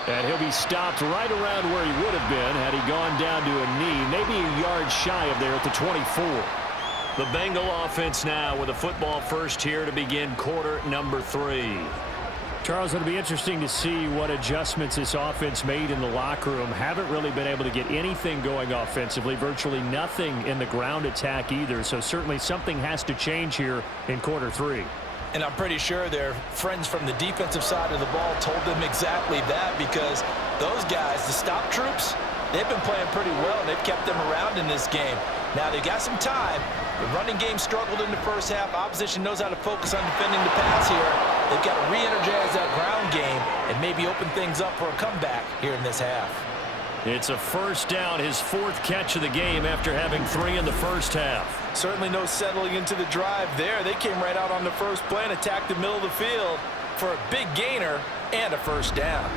And he'll be stopped right around where he would have been had he gone down to a knee, maybe a yard shy of there at the 24. The Bengal offense now with a football first here to begin quarter number 3. Charles, it'll be interesting to see what adjustments this offense made in the locker room. Haven't really been able to get anything going offensively, virtually nothing in the ground attack either. So certainly something has to change here in quarter 3. And I'm pretty sure their friends from the defensive side of the ball told them exactly that, because those guys, the stop troops, they've been playing pretty well, and they've kept them around in this game. Now, they got some time. The running game struggled in the first half. Opposition knows how to focus on defending the pass here. They've got to re-energize that ground game and maybe open things up for a comeback here in this half. It's a first down, his 4th catch of the game after having 3 in the first half. Certainly no settling into the drive there. They came right out on the first play and attacked the middle of the field for a big gainer and a first down.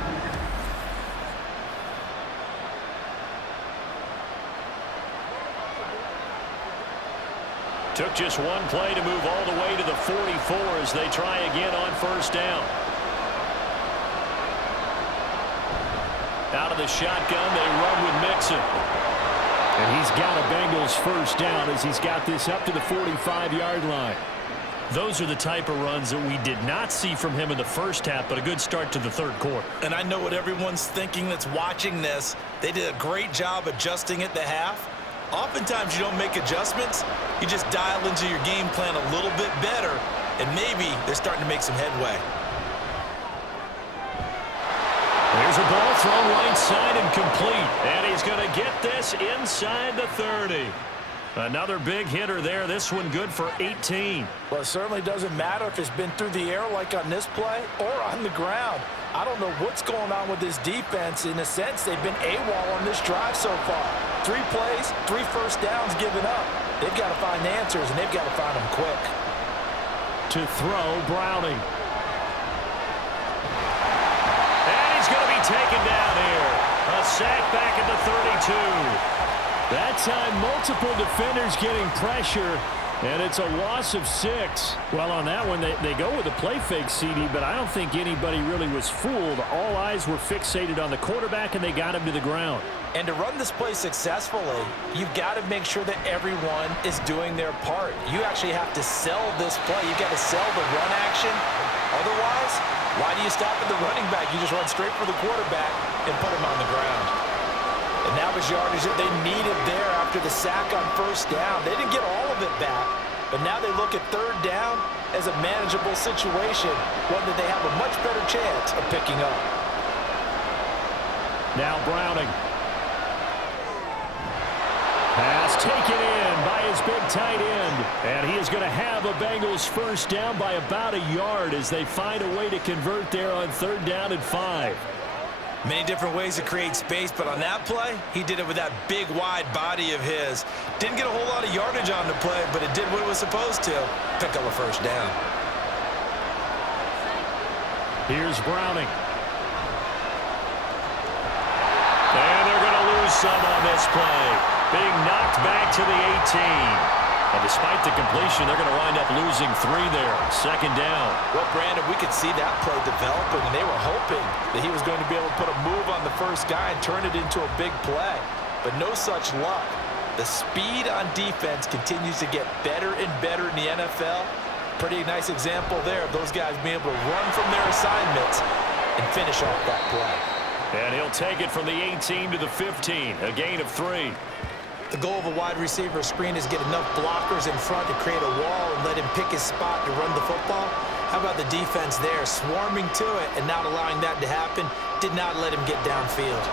Took just one play to move all the way to the 44 as they try again on first down. Out of the shotgun, they run with Mixon. And he's got a Bengals first down as he's got this up to the 45-yard line. Those are the type of runs that we did not see from him in the first half, but a good start to the third quarter. And I know what everyone's thinking that's watching this. They did a great job adjusting at the half. Oftentimes you don't make adjustments. You just dial into your game plan a little bit better, and maybe they're starting to make some headway. There's a ball thrown right side and complete. And he's going to get this inside the 30. Another big hitter there. This one good for 18. Well, it certainly doesn't matter if it's been through the air like on this play or on the ground. I don't know what's going on with this defense. In a sense, they've been AWOL on this drive so far. 3 plays, 3 first downs given up. They've got to find answers, and they've got to find them quick. To throw, Browning. And he's going to be taken down here. A sack back at the 32. That time, multiple defenders getting pressure, and it's a loss of 6. Well, on that one, they go with a play fake, CD, but I don't think anybody really was fooled. All eyes were fixated on the quarterback, and they got him to the ground. And to run this play successfully, you've got to make sure that everyone is doing their part. You actually have to sell this play. You've got to sell the run action. Otherwise, why do you stop at the running back? You just run straight for the quarterback and put him on the ground. And that was yardage that they needed there after the sack on first down. They didn't get all of it back, but now they look at third down as a manageable situation, one that they have a much better chance of picking up. Now Browning. Pass taken in by his big tight end. And he is going to have a Bengals first down by about a yard as they find a way to convert there on 3rd down and 5. Many different ways to create space, but on that play, he did it with that big, wide body of his. Didn't get a whole lot of yardage on the play, but it did what it was supposed to. Pick up a first down. Here's Browning. And they're going to lose some on this play. Being knocked back to the 18. And despite the completion, they're going to wind up losing 3 there. 2nd down. Well, Brandon, we could see that play developing, and they were hoping that he was going to be able to put a move on the first guy and turn it into a big play. But no such luck. The speed on defense continues to get better and better in the NFL. Pretty nice example there of those guys being able to run from their assignments and finish off that play. And he'll take it from the 18 to the 15, a gain of 3. The goal of a wide receiver screen is get enough blockers in front to create a wall and let him pick his spot to run the football. How about the defense there, swarming to it and not allowing that to happen? Did not let him get downfield.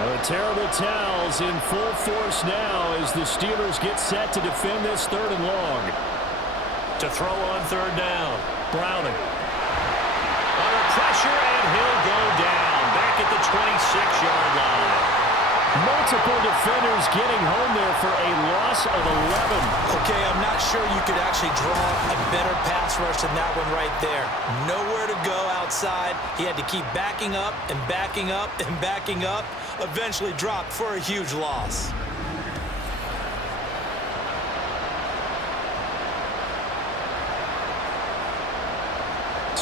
And the terrible towels in full force now as the Steelers get set to defend this 3rd and long. To throw on 3rd down, Browning. Under pressure, and he'll go down back at the 26-yard line. Multiple defenders getting home there for a loss of 11. Okay, I'm not sure you could actually draw a better pass rush than that one right there. Nowhere to go outside. He had to keep backing up and backing up and backing up. Eventually dropped for a huge loss.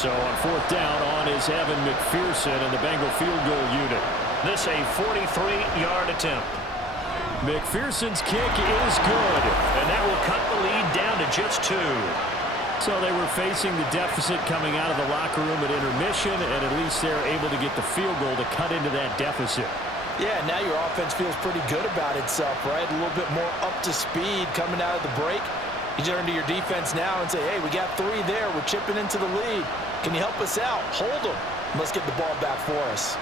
So on fourth down, on is Evan McPherson and the Bengal field goal unit. This a 43-yard attempt. McPherson's kick is good, and that will cut the lead down to just 2. So they were facing the deficit coming out of the locker room at intermission, and at least they're able to get the field goal to cut into that deficit. Yeah, now your offense feels pretty good about itself, right? A little bit more up to speed coming out of the break. You turn to your defense now and say, hey, we got 3 there. We're chipping into the lead. Can you help us out? Hold them. Let's get the ball back for us.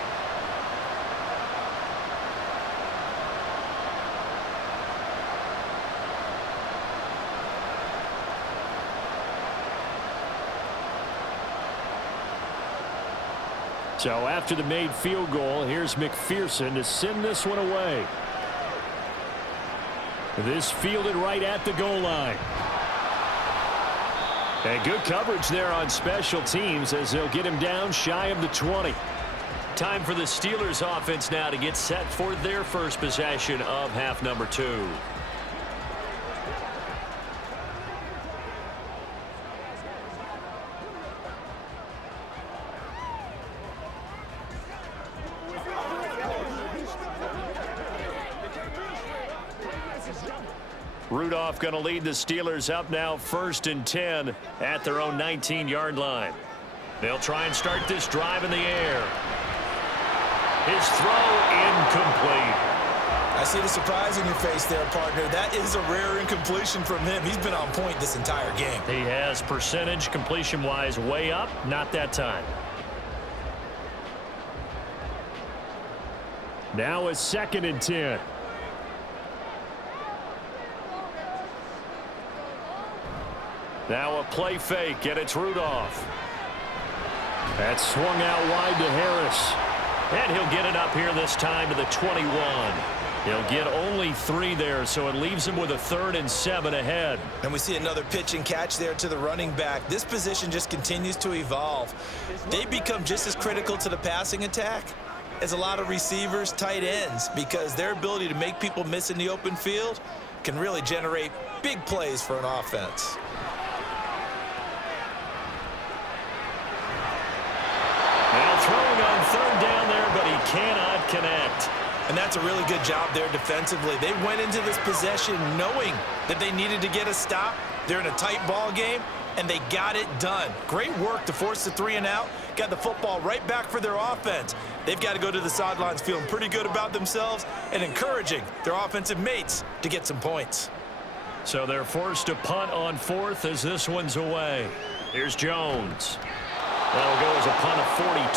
So after the made field goal, here's McPherson to send this one away. This fielded right at the goal line. And good coverage there on special teams as they'll get him down shy of the 20. Time for the Steelers offense now to get set for their first possession of half number 2. Rudolph going to lead the Steelers up now 1st and 10 at their own 19-yard line. They'll try and start this drive in the air. His throw incomplete. I see the surprise in your face there, partner. That is a rare incompletion from him. He's been on point this entire game. He has percentage completion-wise way up, not that time. Now a 2nd and 10. Now a play fake, and it's Rudolph. That swung out wide to Harris. And he'll get it up here this time to the 21. He'll get only 3 there, so it leaves him with a 3rd and 7 ahead. And we see another pitch and catch there to the running back. This position just continues to evolve. They become just as critical to the passing attack as a lot of receivers, tight ends, because their ability to make people miss in the open field can really generate big plays for an offense. Throwing on 3rd down there, but he cannot connect. And that's a really good job there defensively. They went into this possession knowing that they needed to get a stop. They're in a tight ball game, and they got it done. Great work to force the 3 and out. Got the football right back for their offense. They've got to go to the sidelines feeling pretty good about themselves and encouraging their offensive mates to get some points. So they're forced to punt on 4th as this one's away. Here's Jones. That'll go as a punt of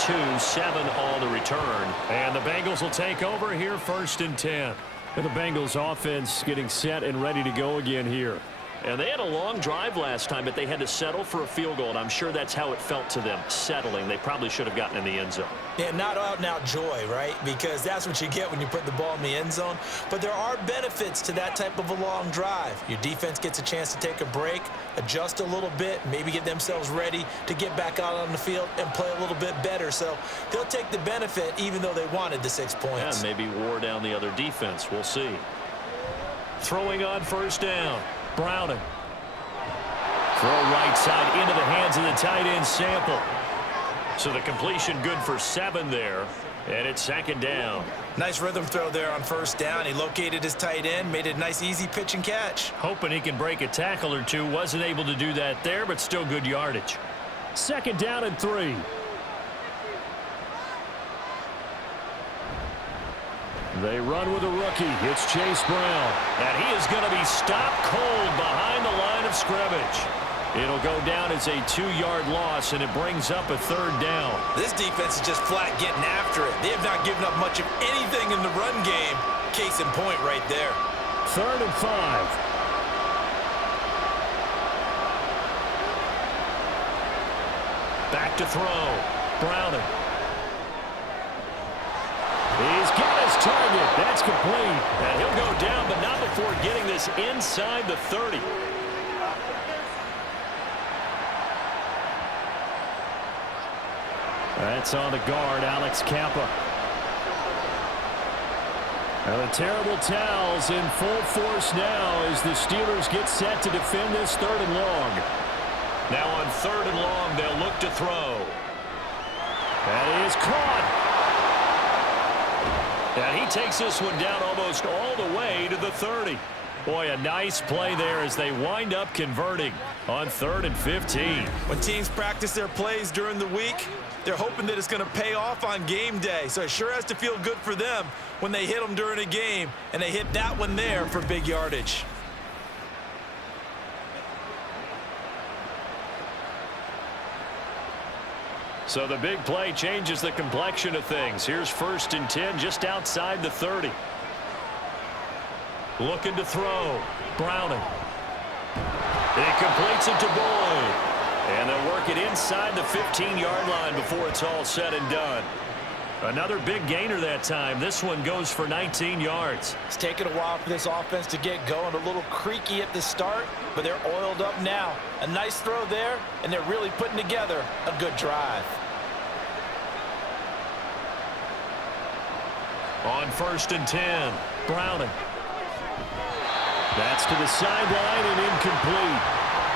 42, 7 on the return. And the Bengals will take over here 1st and 10. And the Bengals offense getting set and ready to go again here. And they had a long drive last time, but they had to settle for a field goal, and I'm sure that's how it felt to them, settling. They probably should have gotten in the end zone. Yeah, not out-and-out joy, right? Because that's what you get when you put the ball in the end zone. But there are benefits to that type of a long drive. Your defense gets a chance to take a break, adjust a little bit, maybe get themselves ready to get back out on the field and play a little bit better. So they'll take the benefit even though they wanted the 6 points. Yeah, maybe wore down the other defense. We'll see. Throwing on 1st down. Browning. Throw right side into the hands of the tight end Sample. So the completion good for 7 there. And it's 2nd down. Nice rhythm throw there on 1st down. He located his tight end, made it a nice easy pitch and catch. Hoping he can break a tackle or 2. Wasn't able to do that there, but still good yardage. 2nd down and 3. They run with a rookie. It's Chase Brown. And he is going to be stopped cold behind the line of scrimmage. It'll go down as a 2-yard loss, and it brings up a 3rd down. This defense is just flat getting after it. They have not given up much of anything in the run game. Case in point right there. 3rd and 5. Back to throw. Browning. He's got his target. That's complete. And he'll go down, but not before getting this inside the 30. That's on the guard, Alex Kappa. Now the terrible towels in full force now as the Steelers get set to defend this 3rd and long. Now on 3rd and long, they'll look to throw. That is caught. And he takes this one down almost all the way to the 30. Boy, a nice play there as they wind up converting on 3rd and 15. When teams practice their plays during the week, they're hoping that it's going to pay off on game day. So it sure has to feel good for them when they hit them during a game, and they hit that one there for big yardage. So the big play changes the complexion of things. Here's 1st and 10 just outside the 30. Looking to throw. Browning. He completes it to Boyd. And they'll work it inside the 15-yard line before it's all said and done. Another big gainer that time. This one goes for 19 yards. It's taken a while for this offense to get going. A little creaky at the start, but they're oiled up now. A nice throw there, and they're really putting together a good drive. On 1st and 10, Browning. That's to the sideline and incomplete.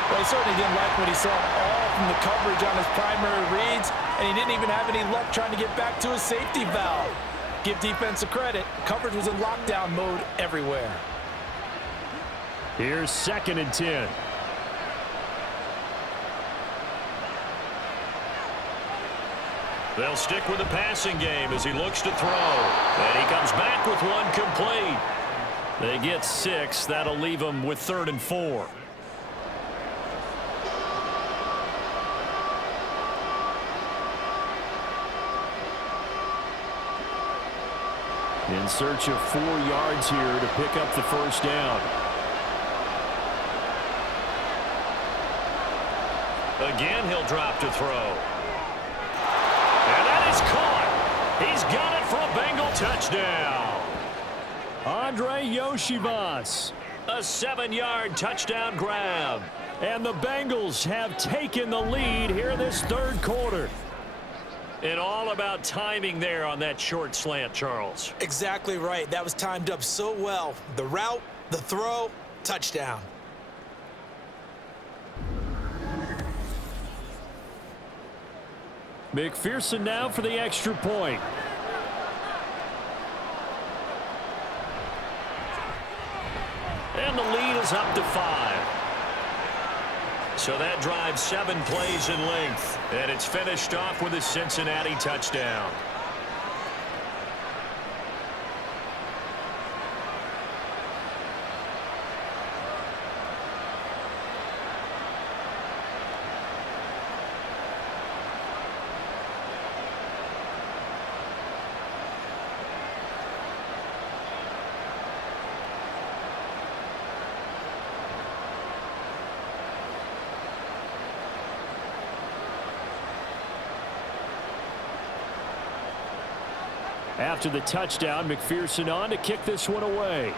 Well, he certainly didn't like what he saw all from the coverage on his primary reads, and he didn't even have any luck trying to get back to his safety valve. Give defense a credit. Coverage was in lockdown mode everywhere. Here's 2nd and 10. They'll stick with the passing game as he looks to throw. And he comes back with one complete. They get 6. That'll leave them with 3rd and 4. In search of 4 yards here to pick up the 1st down. Again, he'll drop to throw. And that is caught. He's got it for a Bengal touchdown. Andre Yoshivas, a 7-yard touchdown grab. And the Bengals have taken the lead here this 3rd quarter. And all about timing there on that short slant, Charles. Exactly right. That was timed up so well. The route, the throw, touchdown. McPherson now for the extra point. And the lead is up to 5. So that drives 7 plays in length. And it's finished off with a Cincinnati touchdown. After the touchdown, McPherson on to kick this one away.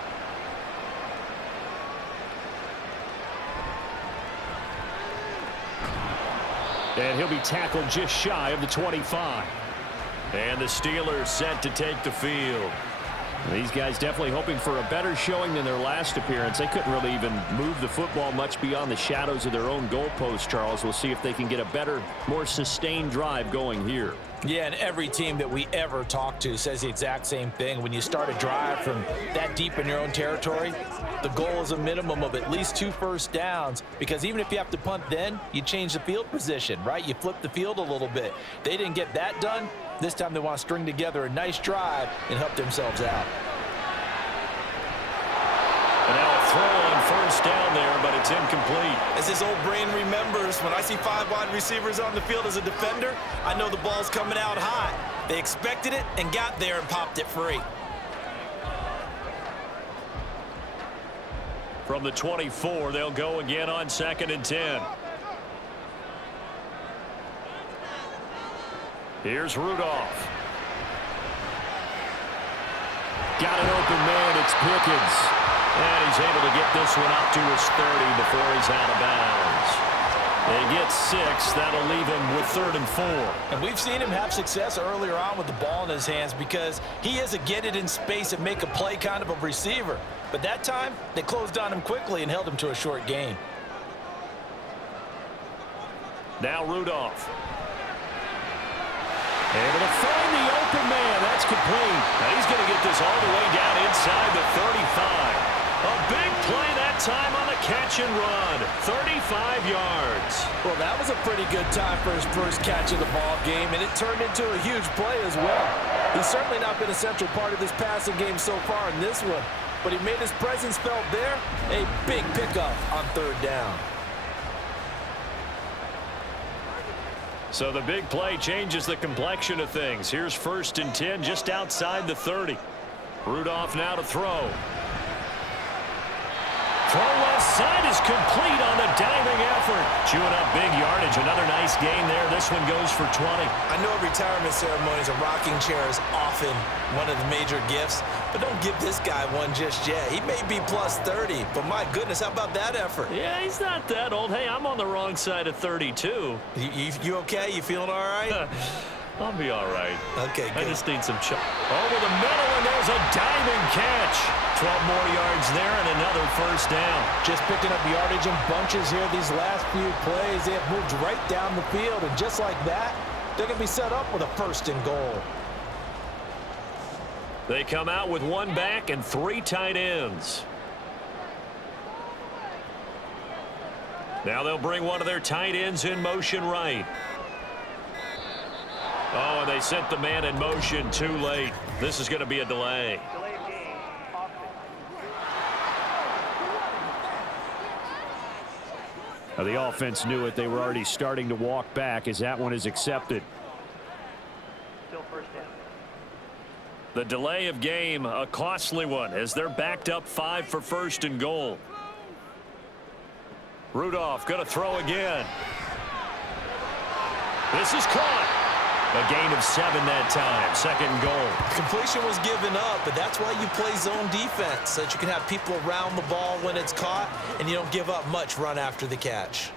And he'll be tackled just shy of the 25. And the Steelers set to take the field. These guys definitely hoping for a better showing than their last appearance. They couldn't really even move the football much beyond the shadows of their own goalpost, Charles. We'll see if they can get a better, more sustained drive going here. Yeah, and every team that we ever talk to says the exact same thing. When you start a drive from that deep in your own territory, the goal is a minimum of at least 2 first downs, because even if you have to punt then, you change the field position, right? You flip the field a little bit. They didn't get that done. This time they want to string together a nice drive and help themselves out. And now a throw on first down there, but it's incomplete. As his old brain remembers, when I see 5 wide receivers on the field as a defender, I know the ball's coming out hot. They expected it and got there and popped it free. From the 24, they'll go again on 2nd and 10. Here's Rudolph. Got an open man. It's Pickens. And he's able to get this one up to his 30 before he's out of bounds. They get 6. That'll leave him with 3rd and 4. And we've seen him have success earlier on with the ball in his hands because he is a get it in space and make a play kind of a receiver. But that time, they closed on him quickly and held him to a short gain. Now Rudolph. Able to find the open man. That's complete. Now he's going to get this all the way down inside the 35. A big play that time on the catch and run. 35 yards. Well, that was a pretty good time for his first catch of the ball game, and it turned into a huge play as well. He's certainly not been a central part of this passing game so far in this one, but he made his presence felt there. A big pickup on third down. So the big play changes the complexion of things. Here's 1st and 10 just outside the 30. Rudolph now to throw. Throw left side is complete on the diving effort. Chewing up big yardage. Another nice gain there. This one goes for 20. I know retirement ceremonies, a rocking chair is often one of the major gifts, but don't give this guy one just yet. He may be plus 30, but my goodness, how about that effort? Yeah, he's not that old. Hey, I'm on the wrong side of 32. You okay? You feeling all right? I'll be all right. Okay, good. I just need some over the middle, and there's a diving catch. 12 more yards there and another first down. Just picking up yardage in bunches here these last few plays. They have moved right down the field, and just like that, they're going to be set up with a 1st and goal. They come out with 1 back and 3 tight ends. Now they'll bring one of their tight ends in motion right. Oh, and they sent the man in motion too late. This is going to be a delay. Now the offense knew it. They were already starting to walk back as that one is accepted. Still first down. The delay of game, a costly one, as they're backed up 5 for 1st and goal. Rudolph going to throw again. This is caught. A gain of 7 that time. 2nd and goal. Completion was given up, but that's why you play zone defense, so that you can have people around the ball when it's caught, and you don't give up much run after the catch.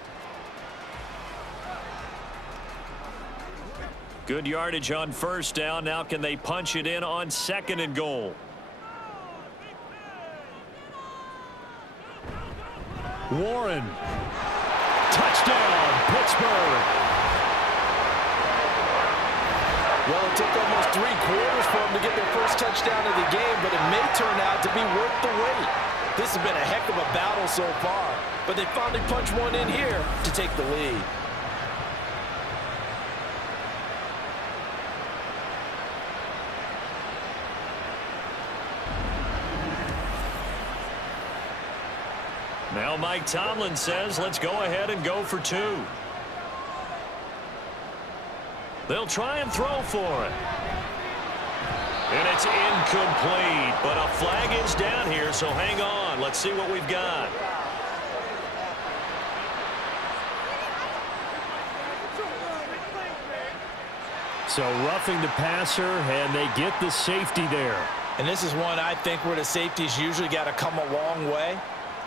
Good yardage on 1st down. Now can they punch it in on 2nd and goal? Warren. Touchdown, Pittsburgh. Well, it took almost 3 quarters for them to get their first touchdown of the game, but it may turn out to be worth the wait. This has been a heck of a battle so far, but they finally punched one in here to take the lead. Now Mike Tomlin says, let's go ahead and go for 2. They'll try and throw for it. And it's incomplete, but a flag is down here, so hang on. Let's see what we've got. So roughing the passer, and they get the safety there. And this is one I think where the safety's usually got to come a long way.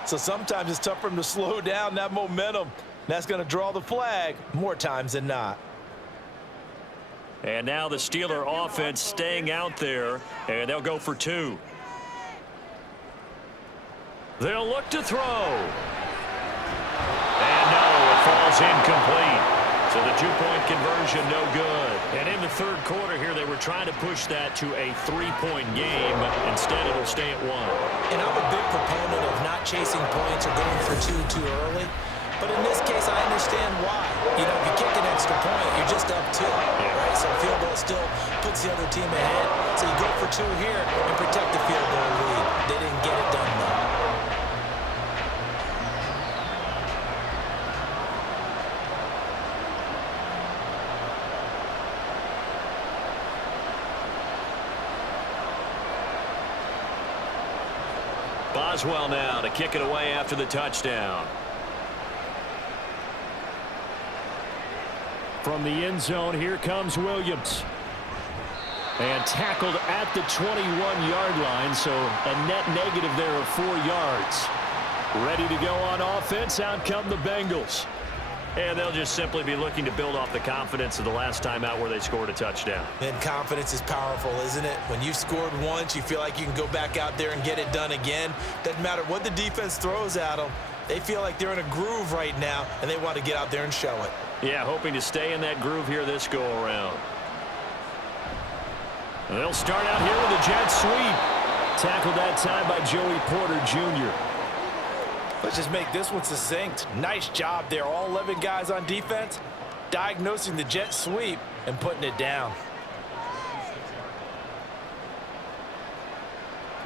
So sometimes it's tough for them to slow down that momentum. That's going to draw the flag more times than not. And now the Steeler offense staying out there, and they'll go for 2. They'll look to throw. And no, it falls incomplete. So the 2-point conversion no good. And in the 3rd quarter here, they were trying to push that to a 3-point game, but instead it'll stay at 1. And I'm a big proponent of not chasing points or going for 2 too early. But in this case, I understand why. You know, if you kick an extra point, you're just up 2, right? So field goal still puts the other team ahead. So you go for 2 here and protect the field goal lead. They didn't get it done, though. Boswell now to kick it away after the touchdown. From the end zone, here comes Williams. And tackled at the 21-yard line, so a net negative there of 4 yards. Ready to go on offense, out come the Bengals. And they'll just simply be looking to build off the confidence of the last time out where they scored a touchdown. And confidence is powerful, isn't it? When you've scored once, you feel like you can go back out there and get it done again. Doesn't matter what the defense throws at them. They feel like they're in a groove right now, and they want to get out there and show it. Yeah, hoping to stay in that groove here this go-around. They'll start out here with a jet sweep. Tackled that time by Joey Porter Jr. Let's just make this one succinct. Nice job there. All 11 guys on defense diagnosing the jet sweep and putting it down.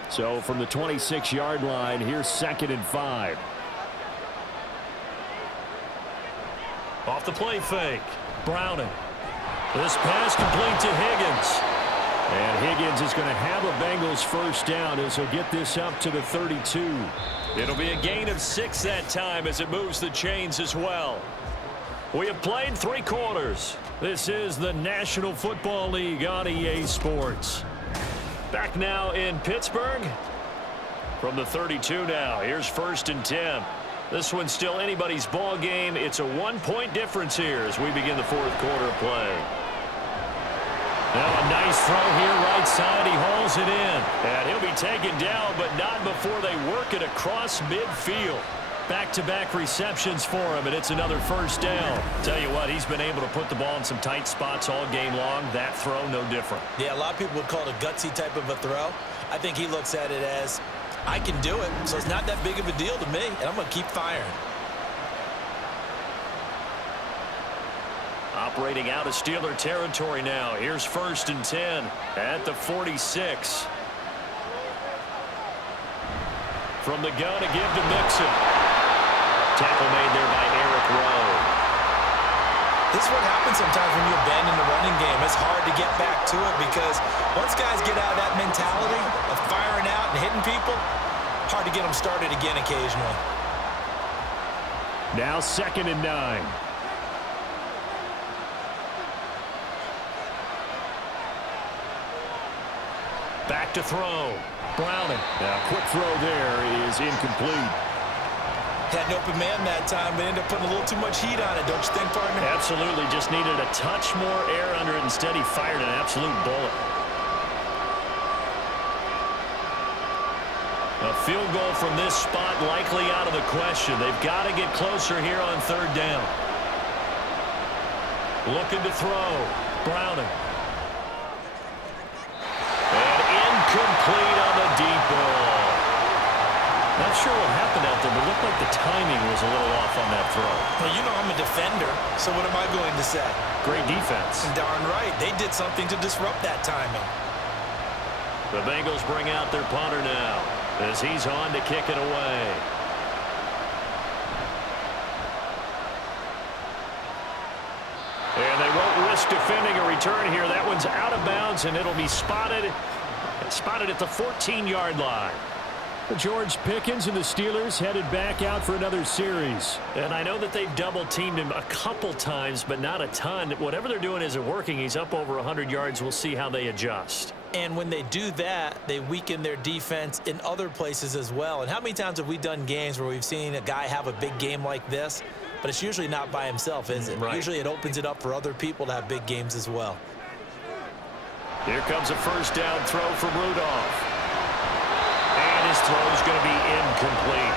So from the 26-yard line, here's 2nd and 5. Off the play fake. Browning. This pass complete to Higgins. And Higgins is going to have a Bengals first down as he'll get this up to the 32. It'll be a gain of 6 that time as it moves the chains as well. We have played 3 quarters. This is the National Football League on EA Sports. Back now in Pittsburgh. From the 32 now, here's 1st and 10. This one's still anybody's ball game. It's a 1-point difference here as we begin the 4th quarter play. Now a nice throw here right side. He hauls it in. And he'll be taken down, but not before they work it across midfield. Back-to-back receptions for him, and it's another first down. Tell you what, he's been able to put the ball in some tight spots all game long. That throw, no different. Yeah, a lot of people would call it a gutsy type of a throw. I think he looks at it as, I can do it, so it's not that big of a deal to me, and I'm going to keep firing. Operating out of Steeler territory now. Here's 1st and 10 at the 46. From the gun, a give to Mixon. Tackle made there by Eric Rowe. This is what happens sometimes when you abandon the running game. It's hard to get back to it because once guys get out of that mentality of firing out and hitting people, hard to get them started again occasionally. Now 2nd and 9. Back to throw. Browning. Now, quick throw there is incomplete. Had an open man that time, but ended up putting a little too much heat on it, don't you think, partner? Absolutely. Just needed a touch more air under it. Instead, he fired an absolute bullet. A field goal from this spot likely out of the question. They've got to get closer here on 3rd down. Looking to throw. Browning. Complete on the deep ball. Not sure what happened out there, but it looked like the timing was a little off on that throw. Well, you know I'm a defender, so what am I going to say? Great defense. Darn right. They did something to disrupt that timing. The Bengals bring out their punter now as he's on to kick it away. And they won't risk defending a return here. That one's out of bounds, and it'll be spotted at the 14-yard line. George Pickens and the Steelers headed back out for another series. And I know that they've double-teamed him a couple times, but not a ton. Whatever they're doing isn't working. He's up over 100 yards. We'll see how they adjust. And when they do that, they weaken their defense in other places as well. And how many times have we done games where we've seen a guy have a big game like this, but it's usually not by himself, is it? Right. Usually it opens it up for other people to have big games as well. Here comes a first down throw from Rudolph. And his throw is going to be incomplete.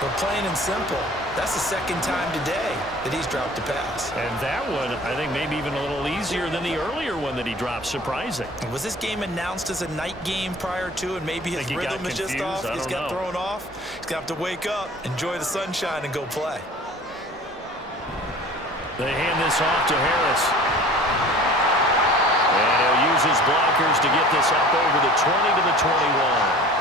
But plain and simple, that's the 2nd time today that he's dropped a pass. And that one, I think, maybe even a little easier than the earlier one that he dropped. Surprising. Was this game announced as a night game prior to, and maybe his rhythm is just off? He's got thrown off. He's going to have to wake up, enjoy the sunshine, and go play. They hand this off to Harris. And he'll use his blockers to get this up over the 20 to the 21.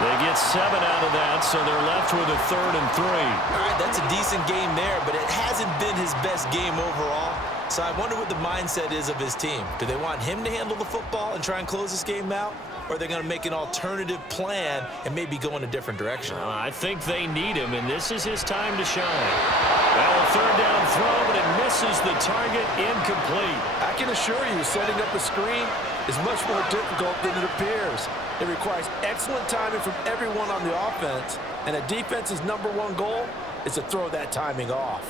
They get 7 out of that, so they're left with a 3rd and 3. All right, that's a decent game there, but it hasn't been his best game overall. So I wonder what the mindset is of his team. Do they want him to handle the football and try and close this game out? Or are they going to make an alternative plan and maybe go in a different direction? I think they need him, and this is his time to shine. Well, a 3rd down throw, but it misses the target, incomplete. I can assure you, setting up a screen is much more difficult than it appears. It requires excellent timing from everyone on the offense, and a defense's #1 goal is to throw that timing off.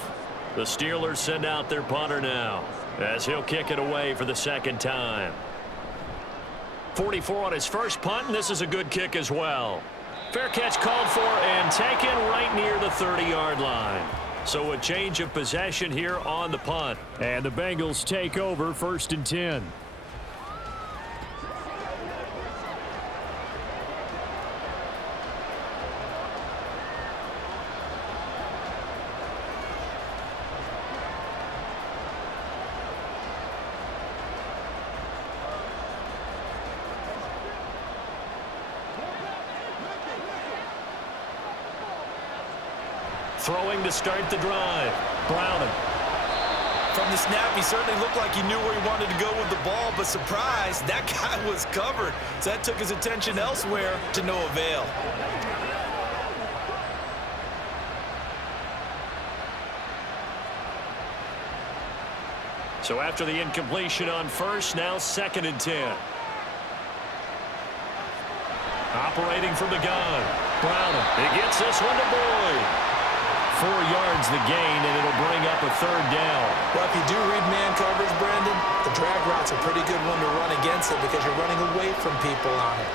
The Steelers send out their punter now as he'll kick it away for the 2nd time. 44 on his first punt, and this is a good kick as well. Fair catch called for and taken right near the 30-yard line. So a change of possession here on the punt. And the Bengals take over 1st and 10. Throwing to start the drive. Browning. From the snap, he certainly looked like he knew where he wanted to go with the ball, but surprise, that guy was covered. So that took his attention elsewhere to no avail. So after the incompletion on first, now 2nd and 10. Operating from the gun. Browning. He gets this one to Boyd. 4 yards the gain, and it'll bring up a 3rd down. Well, if you do read man coverage, Brandon, the drag route's a pretty good one to run against it because you're running away from people on it.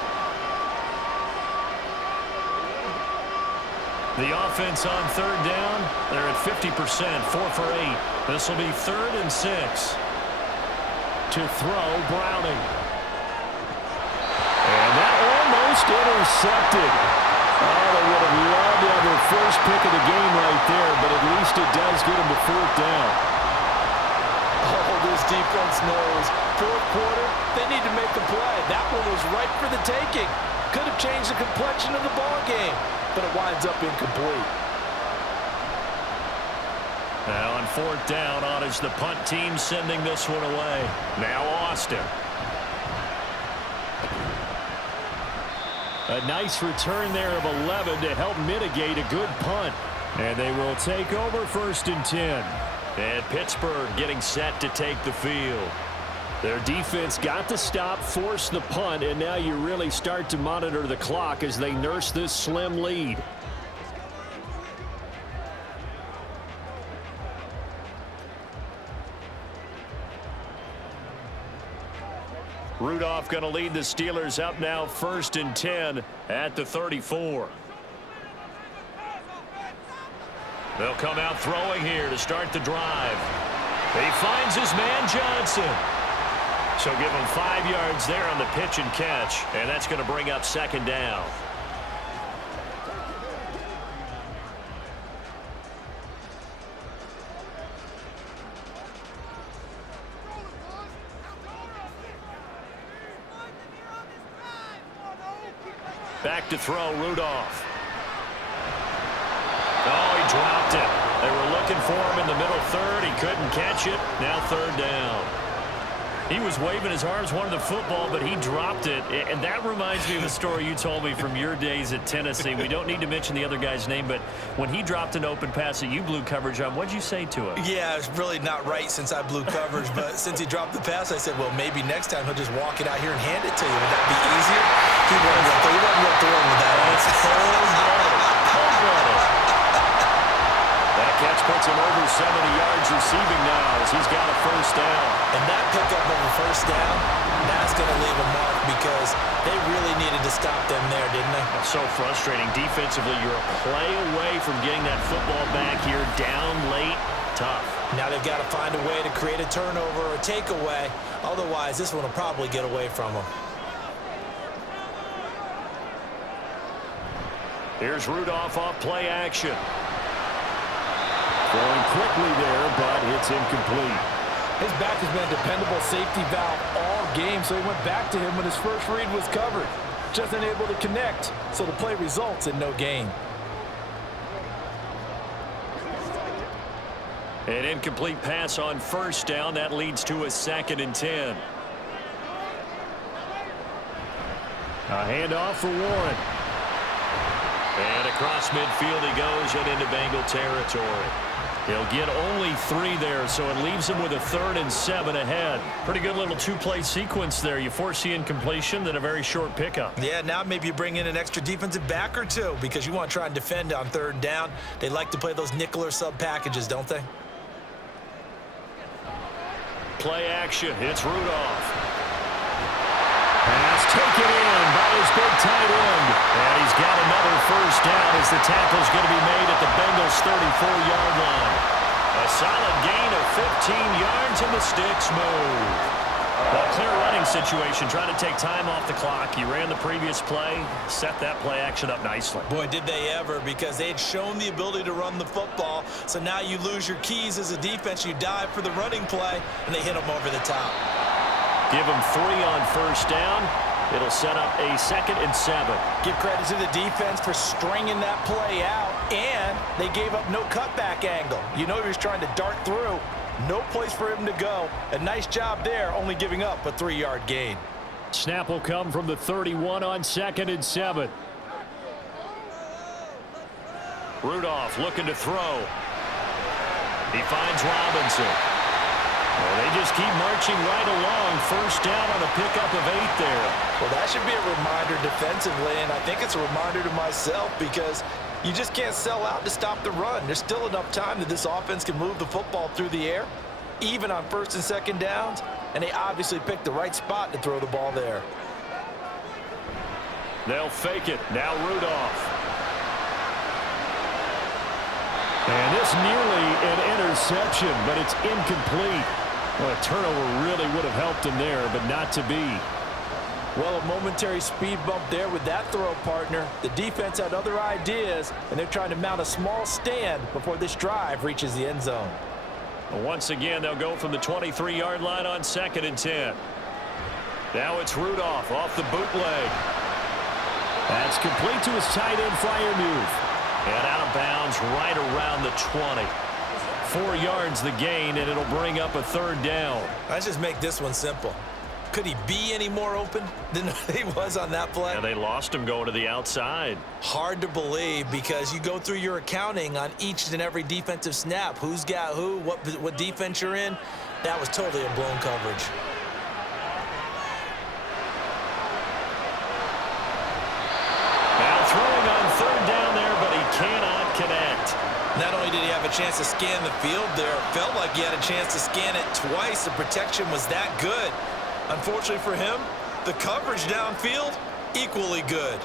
The offense on 3rd down, they're at 50%, 4 for 8. This will be 3rd and 6. To throw, Browning. And that almost intercepted. Oh, they would have loved to have their first pick of the game right there, but at least it does get them to 4th down. Oh, this defense knows. 4th quarter, they need to make the play. That one was right for the taking. Could have changed the complexion of the ball game, but it winds up incomplete. Now on 4th down, on is the punt team sending this one away. Now Austin. A nice return there of 11 to help mitigate a good punt. And they will take over 1st and 10. And Pittsburgh getting set to take the field. Their defense got the stop, forced the punt, and now you really start to monitor the clock as they nurse this slim lead. Rudolph going to lead the Steelers up now 1st and 10 at the 34. They'll come out throwing here to start the drive. He finds his man Johnson. So give him 5 yards there on the pitch and catch, and that's going to bring up 2nd down. Back to throw, Rudolph. Oh, he dropped it. They were looking for him in the middle 3rd. He couldn't catch it. Now 3rd down. He was waving his arms, wanted the football, but he dropped it. And that reminds me of a story you told me from your days at Tennessee. We don't need to mention the other guy's name, but when he dropped an open pass that you blew coverage on, what'd you say to him? Yeah, it's really not right since I blew coverage, but since he dropped the pass, I said, well, maybe next time he'll just walk it out here and hand it to you. Would that be easier? He wasn't real thrilled with that. That's cold-blooded. That catch puts him over 70 yards receiving now as he's got a 1st down. And that pickup of a 1st down, that's going to leave a mark because they really needed to stop them there, didn't they? That's so frustrating. Defensively, you're a play away from getting that football back here down late. Tough. Now they've got to find a way to create a turnover or a takeaway. Otherwise, this one will probably get away from them. Here's Rudolph off play action. Going quickly there, but it's incomplete. His back has been a dependable safety valve all game, so he went back to him when his first read was covered. Just unable to connect, so the play results in no gain. An incomplete pass on 1st down. That leads to a 2nd and 10. A handoff for Warren. And across midfield he goes and into Bengal territory. He'll get only 3 there, so it leaves him with a 3rd and 7 ahead. Pretty good little 2-play sequence there. You force the incompletion, then a very short pickup. Yeah, now maybe you bring in an extra defensive back or 2 because you want to try and defend on 3rd down. They like to play those nickel or sub packages, don't they? Play action. It's Rudolph. Pass taken in by his big tight end. And he's got another first down as the tackle's going to be made at the Bengals' 34-yard line. A solid gain of 15 yards and the sticks move. Well, clear running situation, trying to take time off the clock. He ran the previous play, set that play action up nicely. Boy, did they ever, because they had shown the ability to run the football. So now you lose your keys as a defense. You dive for the running play, and they hit them over the top. Give him 3 on first down. It'll set up a 2nd and 7. Give credit to the defense for stringing that play out, and they gave up no cutback angle. You know he was trying to dart through. No place for him to go. A nice job there, only giving up a 3-yard gain. Snap will come from the 31 on 2nd and 7. Rudolph looking to throw. He finds Robinson. Well, they just keep marching right along. First down on a pickup of 8 there. Well, that should be a reminder defensively, and I think it's a reminder to myself because you just can't sell out to stop the run. There's still enough time that this offense can move the football through the air, even on 1st and 2nd downs, and they obviously picked the right spot to throw the ball there. They'll fake it. Now Rudolph. And this nearly an interception, but it's incomplete. Well, a turnover really would have helped him there, but not to be. Well, a momentary speed bump there with that throw, partner. The defense had other ideas, and they're trying to mount a small stand before this drive reaches the end zone. Well, once again, they'll go from the 23-yard line on 2nd and 10. Now it's Rudolph off the bootleg. That's complete to his tight end Freiermuth. And out of bounds right around the 20. 4 yards the gain, and it'll bring up a 3rd down. Let's just make this one simple. Could he be any more open than he was on that play? And they lost him going to the outside. Hard to believe because you go through your accounting on each and every defensive snap. Who's got who, what defense you're in. That was totally a blown coverage. Now throwing on 3rd down there, but he cannot connect. Not only did he have a chance to scan the field there, it felt like he had a chance to scan it twice. The protection was that good. Unfortunately for him, the coverage downfield, equally good.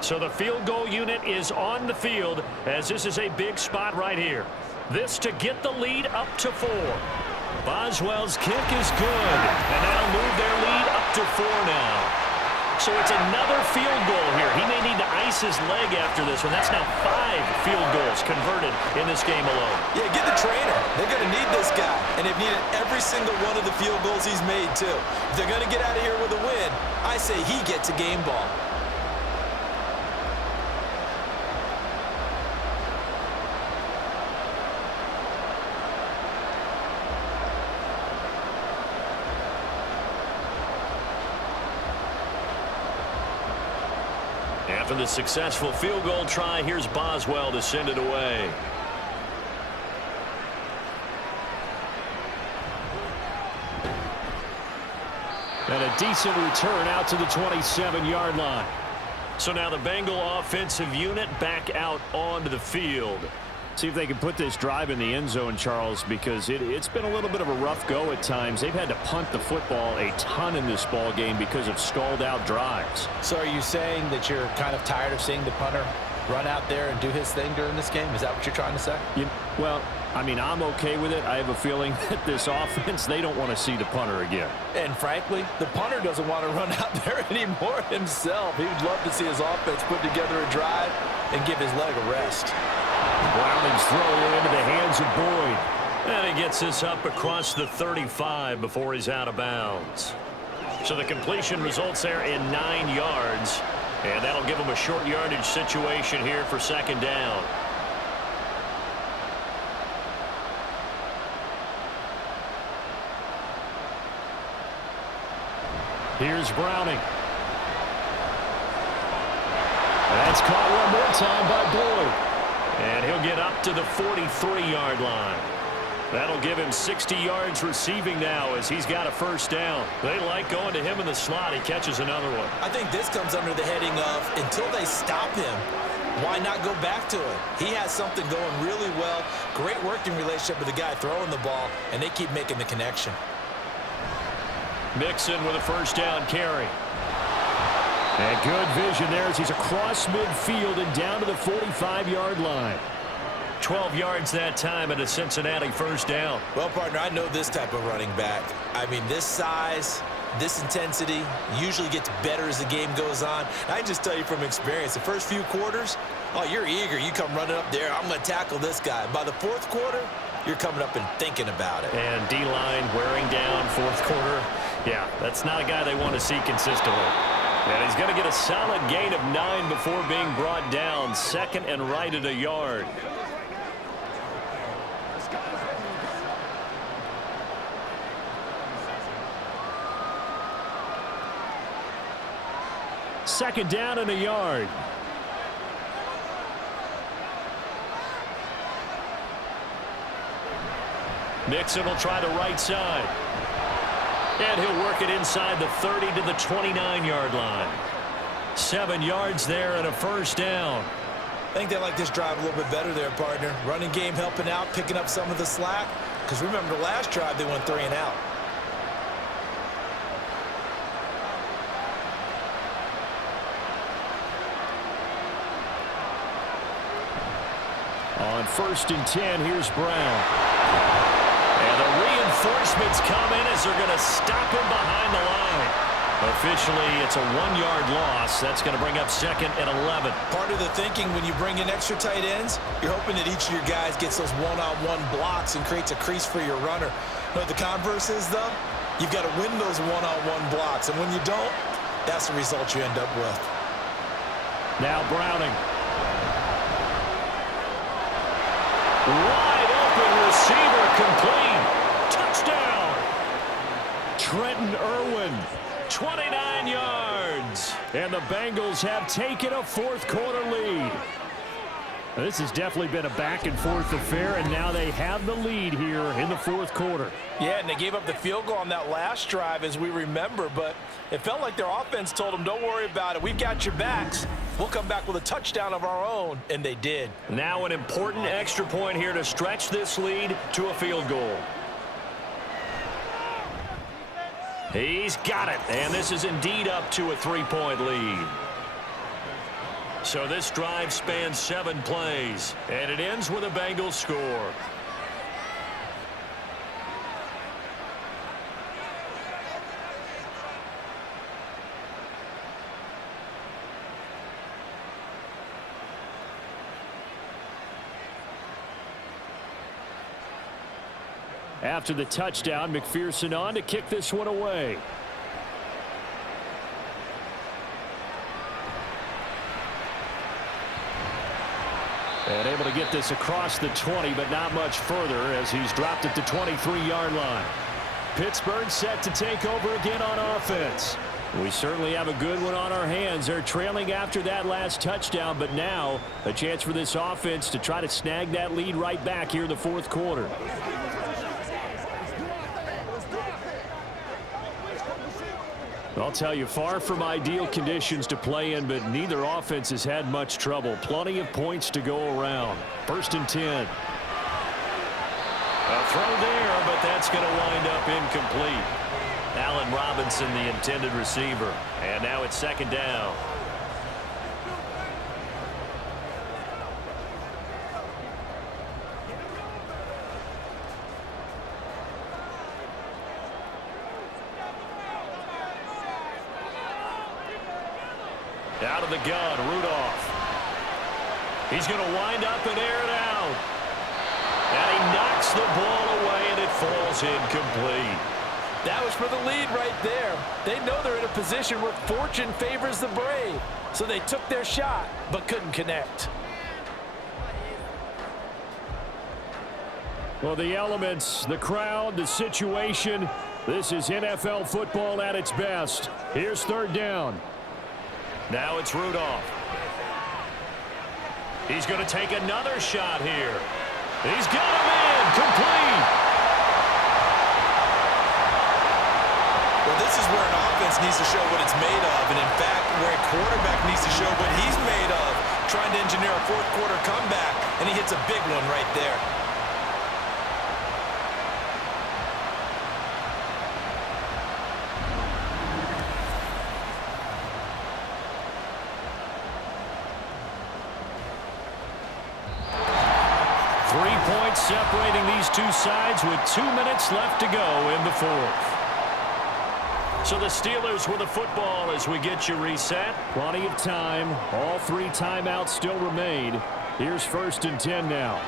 So the field goal unit is on the field as this is a big spot right here. This to get the lead up to 4. Boswell's kick is good, and that'll move their lead up to 4 now. So it's another field goal here. He may need to ice his leg after this one. That's now 5 field goals converted in this game alone. Yeah, get the trainer. They're going to need this guy. And they've needed every single one of the field goals he's made, too. If they're going to get out of here with a win, I say he gets a game ball. After the successful field goal try, here's Boswell to send it away. And a decent return out to the 27-yard line. So now the Bengal offensive unit back out onto the field. See if they can put this drive in the end zone, Charles, because it's been a little bit of a rough go at times. They've had to punt the football a ton in this ball game because of stalled out drives. So are you saying that you're kind of tired of seeing the punter run out there and do his thing during this game? Is that what you're trying to say? Well, I mean, I'm okay with it. I have a feeling that this offense, they don't want to see the punter again. And frankly, the punter doesn't want to run out there anymore himself. He would love to see his offense put together a drive and give his leg a rest. Browning's throw into the hands of Boyd. And he gets this up across the 35 before he's out of bounds. So the completion results there in 9 yards. And that'll give him a short yardage situation here for 2nd down. Here's Browning. That's caught one more time by Boyd. And he'll get up to the 43-yard line. That'll give him 60 yards receiving now as he's got a first down. They like going to him in the slot. He catches another one. I think this comes under the heading of until they stop him, why not go back to it? He has something going really well. Great working relationship with the guy throwing the ball, and they keep making the connection. Mixon with a first down carry. And good vision there as he's across midfield and down to the 45-yard line. 12 yards that time and a Cincinnati first down. Well, partner, I know this type of running back. I mean, this size, this intensity usually gets better as the game goes on. I can just tell you from experience, the first few quarters, oh, you're eager. You come running up there, I'm going to tackle this guy. By the fourth quarter, you're coming up and thinking about it. And D-line wearing down fourth quarter. Yeah, that's not a guy they want to see consistently. And he's going to get a solid gain of 9 before being brought down. Second and right at a yard. Second down and a yard. Mixon will try the right side. And he'll work it inside the 30 to the 29-yard line. 7 yards there and a first down. I think they like this drive a little bit better there, partner. Running game helping out, picking up some of the slack. Because remember, the last drive they went 3 and out. On 1st and 10, here's Brown. And the reinforcements come in as they're going to stop him behind the line. Officially, it's a 1-yard loss. That's going to bring up 2nd and 11. Part of the thinking when you bring in extra tight ends, you're hoping that each of your guys gets those one-on-one blocks and creates a crease for your runner. But the converse is, though, you've got to win those one-on-one blocks. And when you don't, that's the result you end up with. Now Browning. Wide open receiver complete. Touchdown. Trenton Irwin. 29 yards. And the Bengals have taken a fourth-quarter lead. This has definitely been a back-and-forth affair, and now they have the lead here in the fourth quarter. Yeah, and they gave up the field goal on that last drive, as we remember, but it felt like their offense told them, don't worry about it. We've got your backs. We'll come back with a touchdown of our own, and they did. Now an important extra point here to stretch this lead to a field goal. He's got it, and this is indeed up to a 3-point lead. So this drive spans 7 plays, and it ends with a Bengals score. After the touchdown, McPherson on to kick this one away. And able to get this across the 20, but not much further as he's dropped it to 23-yard line. Pittsburgh set to take over again on offense. We certainly have a good one on our hands. They're trailing after that last touchdown, but now a chance for this offense to try to snag that lead right back here in the fourth quarter. I'll tell you, far from ideal conditions to play in, but neither offense has had much trouble. Plenty of points to go around. 1st and 10. A throw there, but that's going to wind up incomplete. Allen Robinson, the intended receiver. And now it's 2nd down. Out of the gun, Rudolph. He's going to wind up and air it out. And he knocks the ball away, and it falls incomplete. That was for the lead right there. They know they're in a position where fortune favors the brave. So they took their shot, but couldn't connect. Well, the elements, the crowd, the situation, this is NFL football at its best. Here's 3rd down. Now it's Rudolph. He's going to take another shot here. He's got him in. Complete. Well, this is where an offense needs to show what it's made of. And, in fact, where a quarterback needs to show what he's made of. Trying to engineer a fourth-quarter comeback, and he hits a big one right there. minutes separating these two sides with 2 minutes left to go in the fourth. So the Steelers with the football as we get you reset. Plenty of time. All 3 timeouts still remain. Here's 1st and 10 now.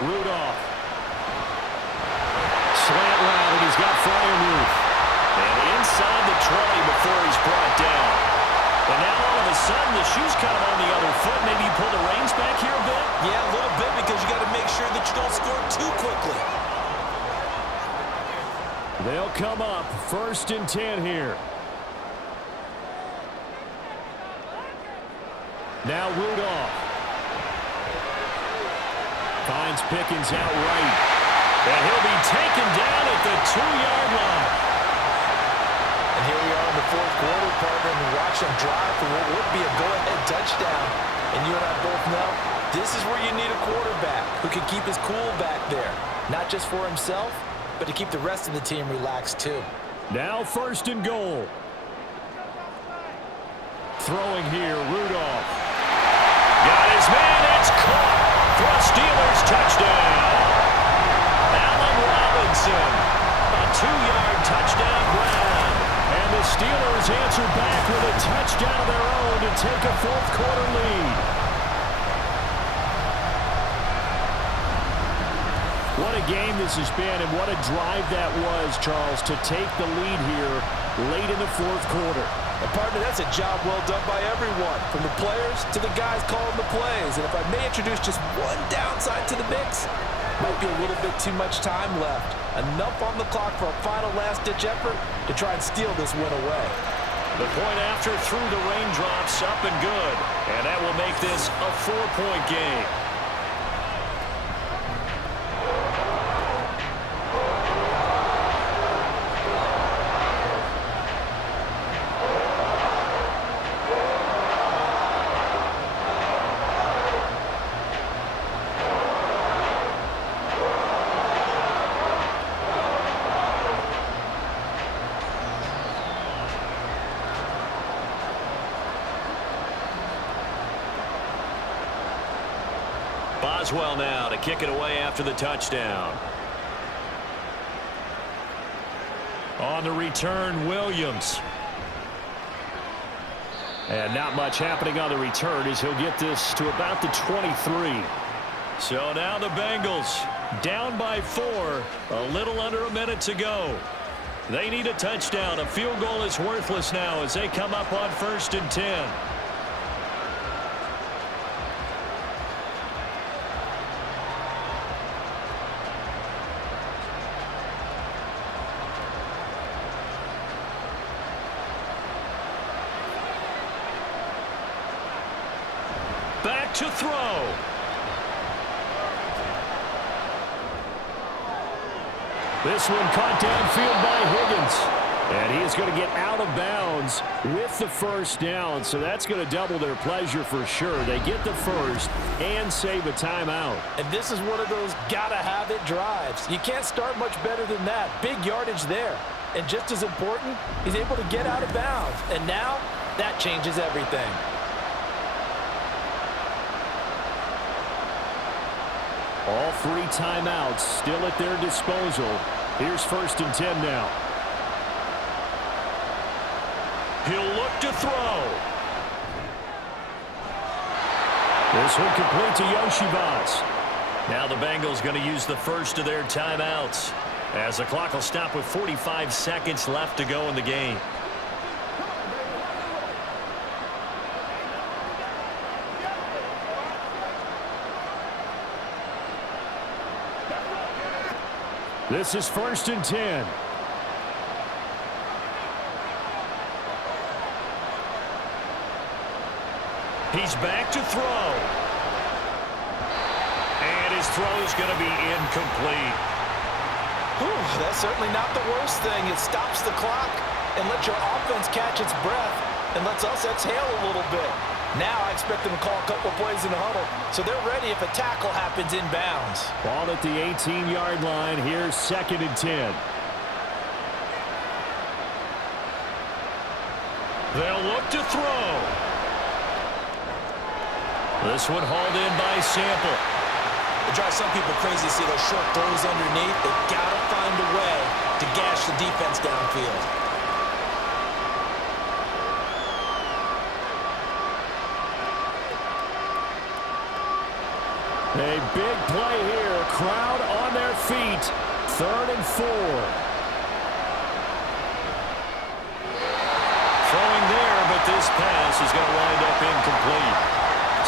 Rudolph. Slant route, and he's got Freiermuth. And inside the 20 before he's brought down. And now all of a sudden the shoe's kind of on the other foot. Maybe you pull the reins back here a bit? Yeah, a little bit because you got to make sure that you don't score too quickly. They'll come up 1st and 10 here. Now Rudolph. Finds Pickens out right. And he'll be taken down at the 2-yard line. And here we are in the fourth quarter, partner, and we watch them drive for what would be a go-ahead touchdown. And you and I both know this is where you need a quarterback who can keep his cool back there. Not just for himself, but to keep the rest of the team relaxed too. Now 1st and goal. Throwing here, Rudolph. Got his man, it's caught for a Steelers touchdown. Allen Robinson, a 2-yard touchdown grab. And the Steelers answer back with a touchdown of their own to take a fourth quarter lead. What a game this has been, and what a drive that was, Charles, to take the lead here late in the fourth quarter. And partner, that's a job well done by everyone, from the players to the guys calling the plays. And if I may introduce just one downside to the mix, might be a little bit too much time left. Enough on the clock for a final last-ditch effort to try and steal this win away. The point after through the raindrops, up and good. And that will make this a 4-point game. Boswell now to kick it away after the touchdown. On the return, Williams. And not much happening on the return as he'll get this to about the 23. So now the Bengals down by 4, a little under a minute to go. They need a touchdown. A field goal is worthless now as they come up on 1st and 10. Back to throw. This one caught downfield by Higgins. And he is going to get out of bounds with the first down. So that's going to double their pleasure for sure. They get the first and save a timeout. And this is one of those gotta-have-it drives. You can't start much better than that. Big yardage there. And just as important, he's able to get out of bounds. And now that changes everything. All 3 timeouts still at their disposal. Here's 1st and 10 now. He'll look to throw. This one complete to Yoshibas. Now the Bengals going to use the first of their timeouts as the clock will stop with 45 seconds left to go in the game. This is 1st and 10. He's back to throw. And his throw is going to be incomplete. Whew, that's certainly not the worst thing. It stops the clock and lets your offense catch its breath and lets us exhale a little bit. Now I expect them to call a couple plays in the huddle, so they're ready if a tackle happens inbounds. Ball at the 18-yard line. Here's 2nd and 10. They'll look to throw. This one hauled in by Sample. It drives some people crazy to see those short throws underneath. They've got to find a way to gash the defense downfield. A big play here. Crowd on their feet. 3rd and 4. Throwing there, but this pass is going to wind up incomplete.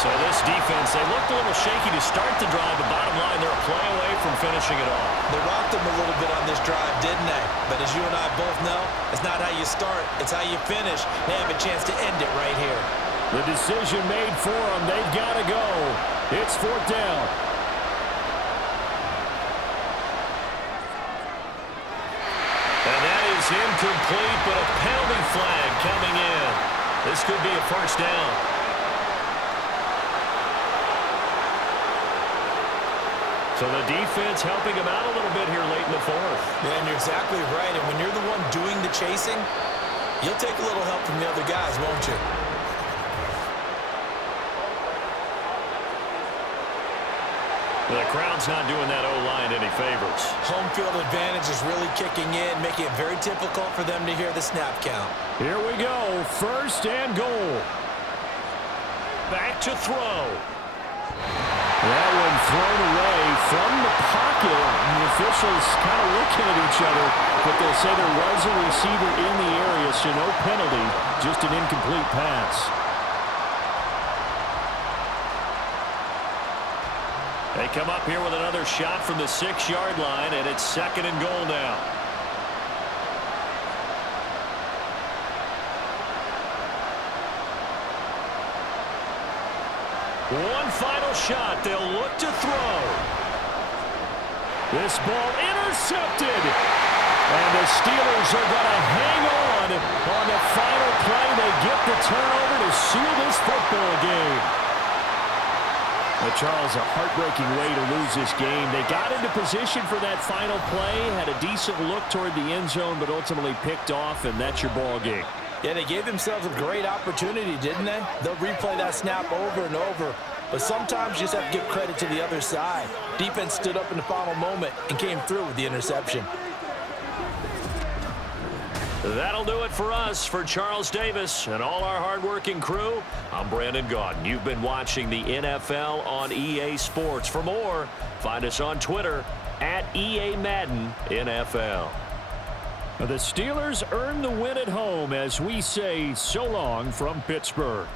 So this defense, they looked a little shaky to start the drive, but bottom line, they're a play away from finishing it off. They rocked them a little bit on this drive, didn't they? But as you and I both know, it's not how you start, it's how you finish. They have a chance to end it right here. The decision made for them. They've got to go. It's 4th down. And that is incomplete, but a penalty flag coming in. This could be a 1st down. So the defense helping him out a little bit here late in the 4th. Yeah, and you're exactly right. And when you're the one doing the chasing, you'll take a little help from the other guys, won't you? The crowd's not doing that O-line any favors. Home field advantage is really kicking in, making it very difficult for them to hear the snap count. Here we go. 1st and goal. Back to throw. That one thrown away from the pocket. And the officials kind of looking at each other, but they'll say there was a receiver in the area, so no penalty, just an incomplete pass. They come up here with another shot from the 6-yard line, and it's 2nd and goal now. One final shot. They'll look to throw. This ball intercepted. And the Steelers are going to hang on the final play. They get the turnover to seal this football game. But Charles, a heartbreaking way to lose this game. They got into position for that final play, had a decent look toward the end zone, but ultimately picked off, and that's your ball game. Yeah, they gave themselves a great opportunity, didn't they? They'll replay that snap over and over. But sometimes you just have to give credit to the other side. Defense stood up in the final moment and came through with the interception. That'll do it for us. For Charles Davis and all our hardworking crew, I'm Brandon Gaudin. You've been watching the NFL on EA Sports. For more, find us on Twitter at EA Madden NFL. The Steelers earn the win at home as we say so long from Pittsburgh.